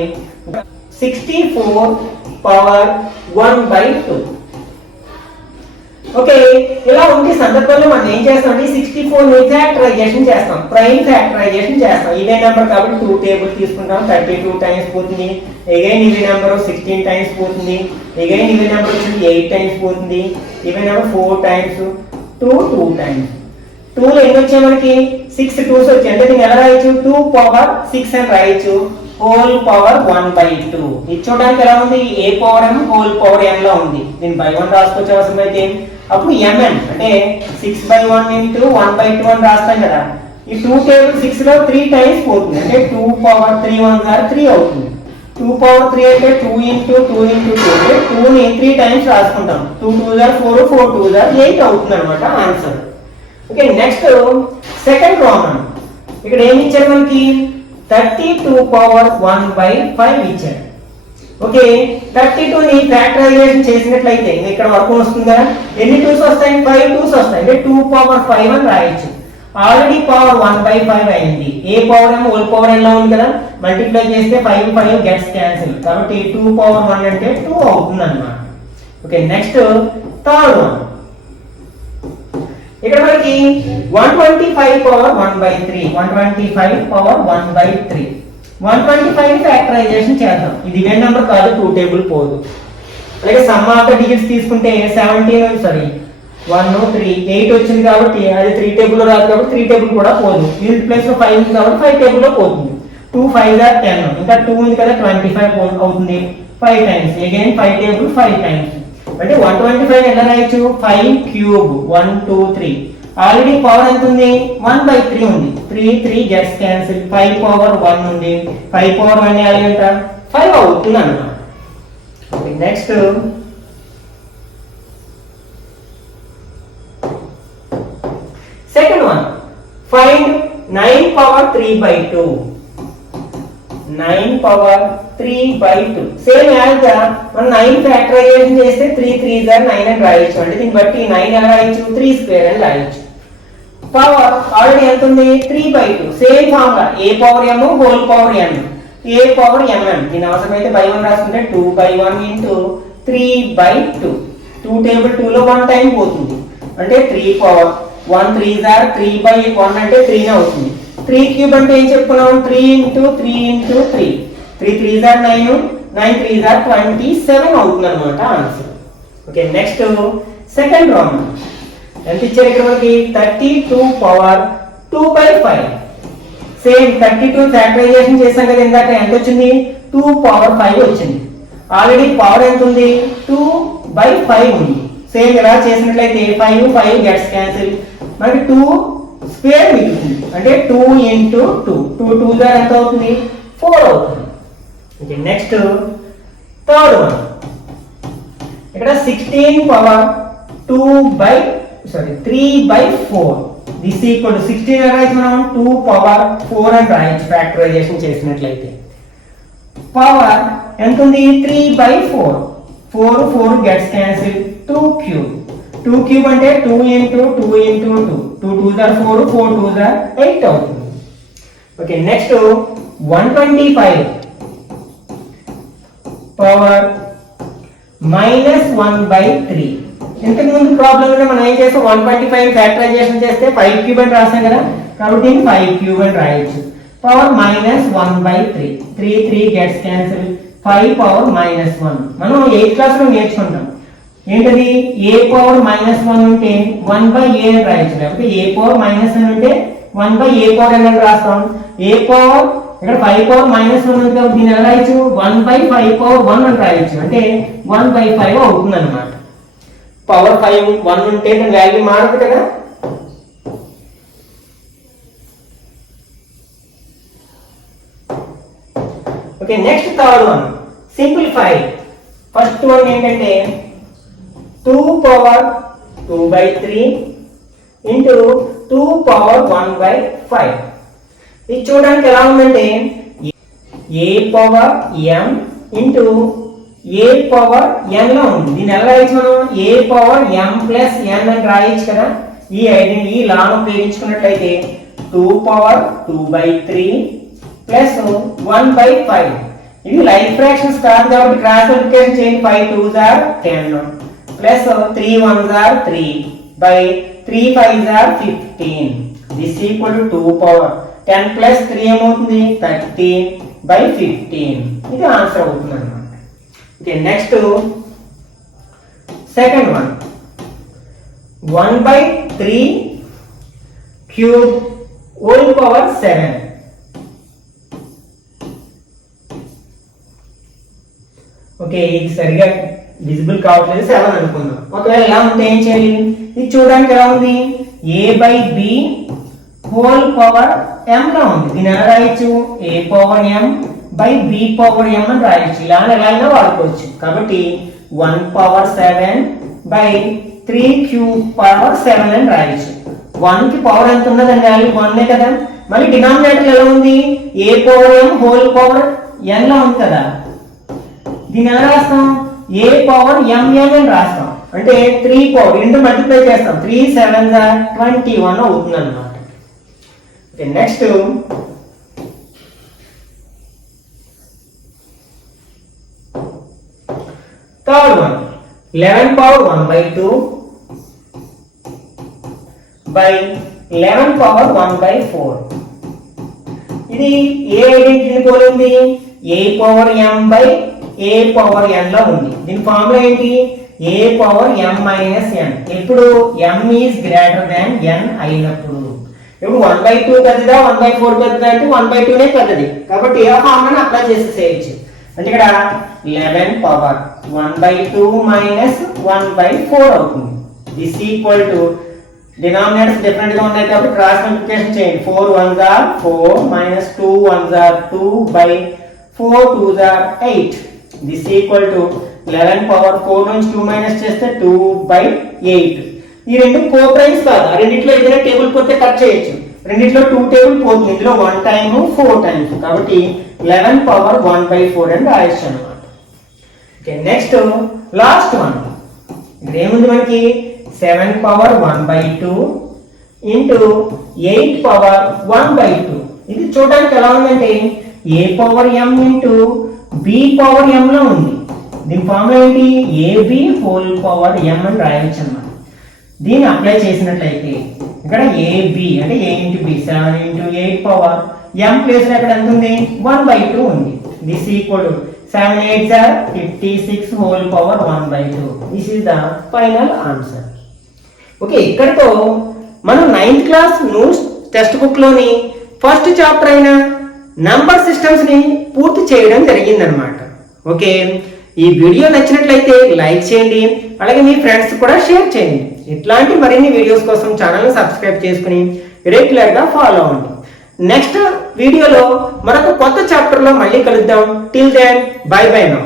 64 పవర్ 1 by 2. ఓకే, ఇలా ఉంటే సందర్భంలో మనం ఏం చేస్తాం అంటే 64 ని ఫ్యాక్టరైజేషన్ చేస్తాం, ప్రైమ్ ఫ్యాక్టరైజేషన్ చేస్తాం. ఇదే నెంబర్ కాబట్టి 2 టేబుల్ తీసుకుంటాం, 32 టైమ్స్ పోతుంది. అగైన్ ఇవే నెంబర్ 16 టైమ్స్ పోతుంది. అగైన్ ఇవే నెంబర్ వచ్చి 8 టైమ్స్ పోతుంది. ఇవే నెంబర్ 4 టైమ్స్, 2 టైమ్స్. 2 లో ఎన్ని వచ్చాయి మనకి? 6 2s వచ్చాయి. అంటే దీన్ని ఎలా రాయొచ్చు? 2 పవర్ 6 అని రాయొచ్చు. Whole power 1 by 2. ఇది చూడడానికి ఎలా ఉంది? A power m whole power n లా ఉంది. దీన్ని by 1 రాసుకోవచ్చు అవసరమైతే. అప్పుడు mn అంటే 6 by 1 into 1 by 2 అని రాస్తాం కదా. ఈ 2 టేబుల్ 6 లో 3 టైమ్స్ పోతుంది. అంటే 2 పవర్ 3 1s are 3 అవుతుంది. 2 పవర్ 3 అంటే 2 into 2 into 2 అంటే 2 ని 3 టైమ్స్ రాసుకుంటాం. 2 2s are 4, 4 2s are 8 అవుతుంది అన్నమాట ఆన్సర్. ఓకే, నెక్స్ట్ సెకండ్ రామన్. ఇక్కడ ఏమి ఇచ్చారు మనకి? 32 పవర్ 1 by 5 ఇచ్చారు. ఓకే, 32 ని ఫ్యాక్టరైజేషన్ చేసినట్లయితే ఇక్కడ వరకు వస్తుందా? ఎన్ని 2s వస్తాయి? 5 2s వస్తాయి. అంటే 2 పవర్ 5 అని రాయొచ్చు. ఆల్రెడీ పవర్ 1 by 5 అయింది. ఏ పవర్ ఏమో హోల్ పవర్ n లా ఉంది కదా. మల్టిప్లై చేస్తే 5 5 గెట్స్ క్యాన్సిల్. కాబట్టి 2 పవర్ 1 అంటే 2 అవుతుంది అన్నమాట. Okay, next third one. ఇక్కడ మనకి 125 power 1 by 3, 125 power 1 by 3. 125 factorization చేద్దాం. ఇది ఇవే నెంబర్ కాదు, 2 టేబుల్ పోదు. అలాగే సమ్ ఆఫ్ ద డిజిట్స్ తీసుకుంటే 1 3 8 వచ్చింది కాబట్టి అది 3 టేబుల్ లో రాదు కాబట్టి 3 టేబుల్ కూడా పోదు. యూనిట్ ప్లేస్ లో 5 ఉంది కాబట్టి 5 టేబుల్ లో పోతుంది. 2 5s are 10, ఇంకా 2 ఉంది కదా 25 అవుతుంది. 5 టైమ్స్ అగైన్ 5 టేబుల్ 5 టైమ్స్. అంటే 125 ఎలా రాయొచ్చు? 5 క్యూబ్ 1 2 3. ఆల్రెడీ పవర్ ఎంత ఉంది? 1 by 3 ఉంది. 3 3 గెట్స్ క్యాన్సిల్. 5 పవర్ 1 ఉంది. 5 పవర్ 1 ఎంత? 5 అవుతుంది అన్నమాట. Okay, next second one. Find 9 power 3 by 2. 9 power 3 by 2. Same as గా మనం 9 ఫ్యాక్టరైజేషన్ చేస్తే 3 3s are 9 అని రాయొచ్చు. అంటే దీన్ని బట్టి 9 ఎలా రాయొచ్చు? 3 స్క్వేర్ అని రాయొచ్చు. పవర్ ఆల్రెడీ ఎంత ఉంది? 3 by 2. Same formula, A power m whole power n, A power mm. దీని అవసరమైతే by 1 రాసుకుంటే 2 by 1 into 3 by 2. 2 టేబుల్ 2 లో 1 టైం పోతుంది. అంటే 3 పవర్ 1 3s are 3 by 1 అంటే 3 నే అవుతుంది. 3 క్యూబ్ అంటే ఏం చెప్పుకున్నాం? 3 into 3 into 3. 3 3s are 9, 9 3s are 27 అవుతుంది అన్నమాట ఆన్సర్. ఓకే, నెక్స్ట్ సెకండ్ రామన్. ఎంత ఇచ్చారు ఇక్కడ మనకి? 32 పవర్ 2 by 5. సేమ్ 32 ఫ్యాక్టరైజేషన్ చేసాం కదా ఇందాక. ఎంత వచ్చింది? 2 పవర్ 5 వచ్చింది. ఆల్రెడీ పవర్ ఎంత ఉంది? 2 by 5 ఉంది. సేమ్ ఇలా చేసినట్లయితే 5 5 గెట్స్ క్యాన్సిల్. మనకి 2 స్క్వేర్ మిగులుతుంది. అంటే 2 into 2. 2 2s are ఎంత అవుతుంది? 4 అవుతుంది. Okay, next third one. ఇక్కడ 16 పవర్ 3 by 4. దిస్ ఈక్వల్ 16 ఎలా రాయొచ్చు మనం 2 పవర్ 4 అని రాయొచ్చు ఫ్యాక్టరైజేషన్ చేసినట్లయితే. పవర్ ఎంత ఉంది 3/4, 4 గెట్స్ క్యాన్సిల్, 2 క్యూబ్, 2 క్యూబ్ అంటే 2 into 2 into 2, 2 2s are 4, 4 2s are 8 అవుతుంది. Okay next 125 power -1/3. ఇంతకు ముందు ప్రాబ్లం లో మనం ఏం చేస్తాం 125 ఫ్యాక్టరైజేషన్ చేస్తే 5 క్యూబ్ అని రాసాం కదా, కాబట్టి దీన్ని 5 క్యూబ్ అని రాయొచ్చు. Power -1/3, 3 gets cancel, 5 power -1. మనం 8th క్లాస్ లో నేర్చుకుంటాం ఏంటది a పవర్ -1 ఉంటే 1/a అని రాయొచ్చు, లేకపోతే a పవర్ -n ఉంటే 1/a పవర్ n అని రాస్తాం. a పవర్ ఇక్కడ 5 పవర్ -1 ఉంది కాబట్టి దీన్ని ఎలా రాయొచ్చు 1/5 పవర్ 1 అని రాయొచ్చు, అంటే 1/5 అవుతుంది అన్నమాట. పవర్ 5 1 ఉంటే దాని వాల్యూ మారదు కదా. Okay next third one simplify. First one ఏంటంటే 2 పవర్ 2/3 ఇంటూ 2 పవర్ 1/5. ఇది చూడడానికి ఎలా ఉందంటే a power m into a power n లా ఉంది. దీన్ని ఎలా రాయొచ్చు మనం a power m plus n అని రాయొచ్చు కదా. ఈ లాను ఉపయోగించుకున్నట్లయితే 2 పవర్ 2/3 ప్లస్ 1/5. ఇది లైక్ ఫ్రాక్షన్స్ కాదు కాబట్టి క్రాస్ మల్టిప్లికేషన్ చేయండి. 5 2s are 10 plus 3 1s are 3 by 3 5s are 15. This equal to 2 power 10 plus 3 ఏమవుతుంది 13/15. ఇది ఆన్సర్ అవుతుంది అన్నమాట. Okay next second one 1/3 cube whole power 7. Okay ఇది సరిగా విజిబుల్ కావట్లేదు, 7 అనుకుందాం. ఒకవేళ ఎలా ఉంటే ఏం చేయాలి, ఇది చూడడానికి ఎలా ఉంది a/b హోల్ పవర్ m లా ఉంది. దీని ఎలా రాయొచ్చు a power m by b power m అని రాయొచ్చు. ఇలా ఎలా అయినా వాడుకోవచ్చు. కాబట్టి 1 పవర్ 7 బై 3 క్యూబ్ పవర్ 7 అని రాయొచ్చు. 1 కి పవర్ ఎంత ఉన్నది అని వాల్యూ 1 కదా. మళ్ళీ డినామినేటర్ ఎలా ఉంది a power m whole power n లా ఉంది కదా. దీన్ని ఎలా రాస్తాం a పవర్ mn అని రాస్తాం, అంటే 3 పవర్ ఇంటూ మల్టిప్లై చేస్తాం. 3 7s are 21 అవుతుంది అన్నమాట. Okay next third one 11 power 1/2 by 11 power 1/4. ఇది ఏ ఐడెంటిటీ పోలింది a power m by a power n లో ఉంది. దీని ఫార్ములా ఏంటి a power m minus n. ఎప్పుడు m is greater than n అయినప్పుడు. ఇప్పుడు 1/2 పెద్దదా 1/4 పెద్దదా అంటే 1/2 నే పెద్దది, కాబట్టి ఆ ఫార్ములాని అప్లై చేసేయచ్చు. అంటే ఇక్కడ 11 పవర్ 1/2 మైనస్ 1/4 అవుతుంది. This equal to denominators different గా ఉన్నాయి కాబట్టి క్రాస్ మల్టిప్లికేషన్ చేయండి. 4 1s are 4 minus 2 1s are 2 by 4 2s are 8. This equal to 11 power 4 నుంచి 2 మైనస్ చేస్తే 2/8. ఈ రెండు కో ప్రైమ్స్ కాదు, ఆ రెండిట్లో ఏదైనా టేబుల్ పోతే కట్ చేయొచ్చు. రెండిట్లో 2 టేబుల్ పోతుంది, ఇందులో 1 టైమ్ 4 టైమ్స్, కాబట్టి 11 పవర్ 1/4 అని రాయొచ్చు అన్నమాట. Okay next last one. ఇక్కడ ఏముంది మనకి 7 పవర్ 1/2 ఇంటూ 8 పవర్ 1/2. ఇది చూడడానికి ఎలా ఉందంటే a power m into b power m లో ఉంది. దీని ఫార్ములా ఏంటి ab హోల్ పవర్ m అని రాయొచ్చు అన్నమాట. దీన్ని అప్లై చేసినట్లయితే ఇక్కడ ab అంటే a into b 7 into 8 power m place లో ఇక్కడ ఎంత ఉంది 1/2 ఉంది. This equal 7 8s are 56 whole power 1/2. This is the final answer. Okay ఇక్కడతో మనం 9th class notes text book లోని ఫస్ట్ చాప్టర్ అయిన నంబర్ సిస్టమ్స్ ని పూర్తి చేయడం జరిగిందనమాట. ఓకే ఈ వీడియో నచ్చినట్లయితే లైక్ చేయండి, అలాగే మీ ఫ్రెండ్స్ కూడా షేర్ చేయండి. ఇట్లాంటి మరిన్ని వీడియోస్ కోసం ఛానల్ సబ్స్క్రైబ్ చేసుకుని రెగ్యులర్ గా ఫాలో అవ్వండి. నెక్స్ట్ వీడియోలో మరొక కొత్త చాప్టర్ లో మళ్ళీ కలుద్దాం. Till then bye bye now.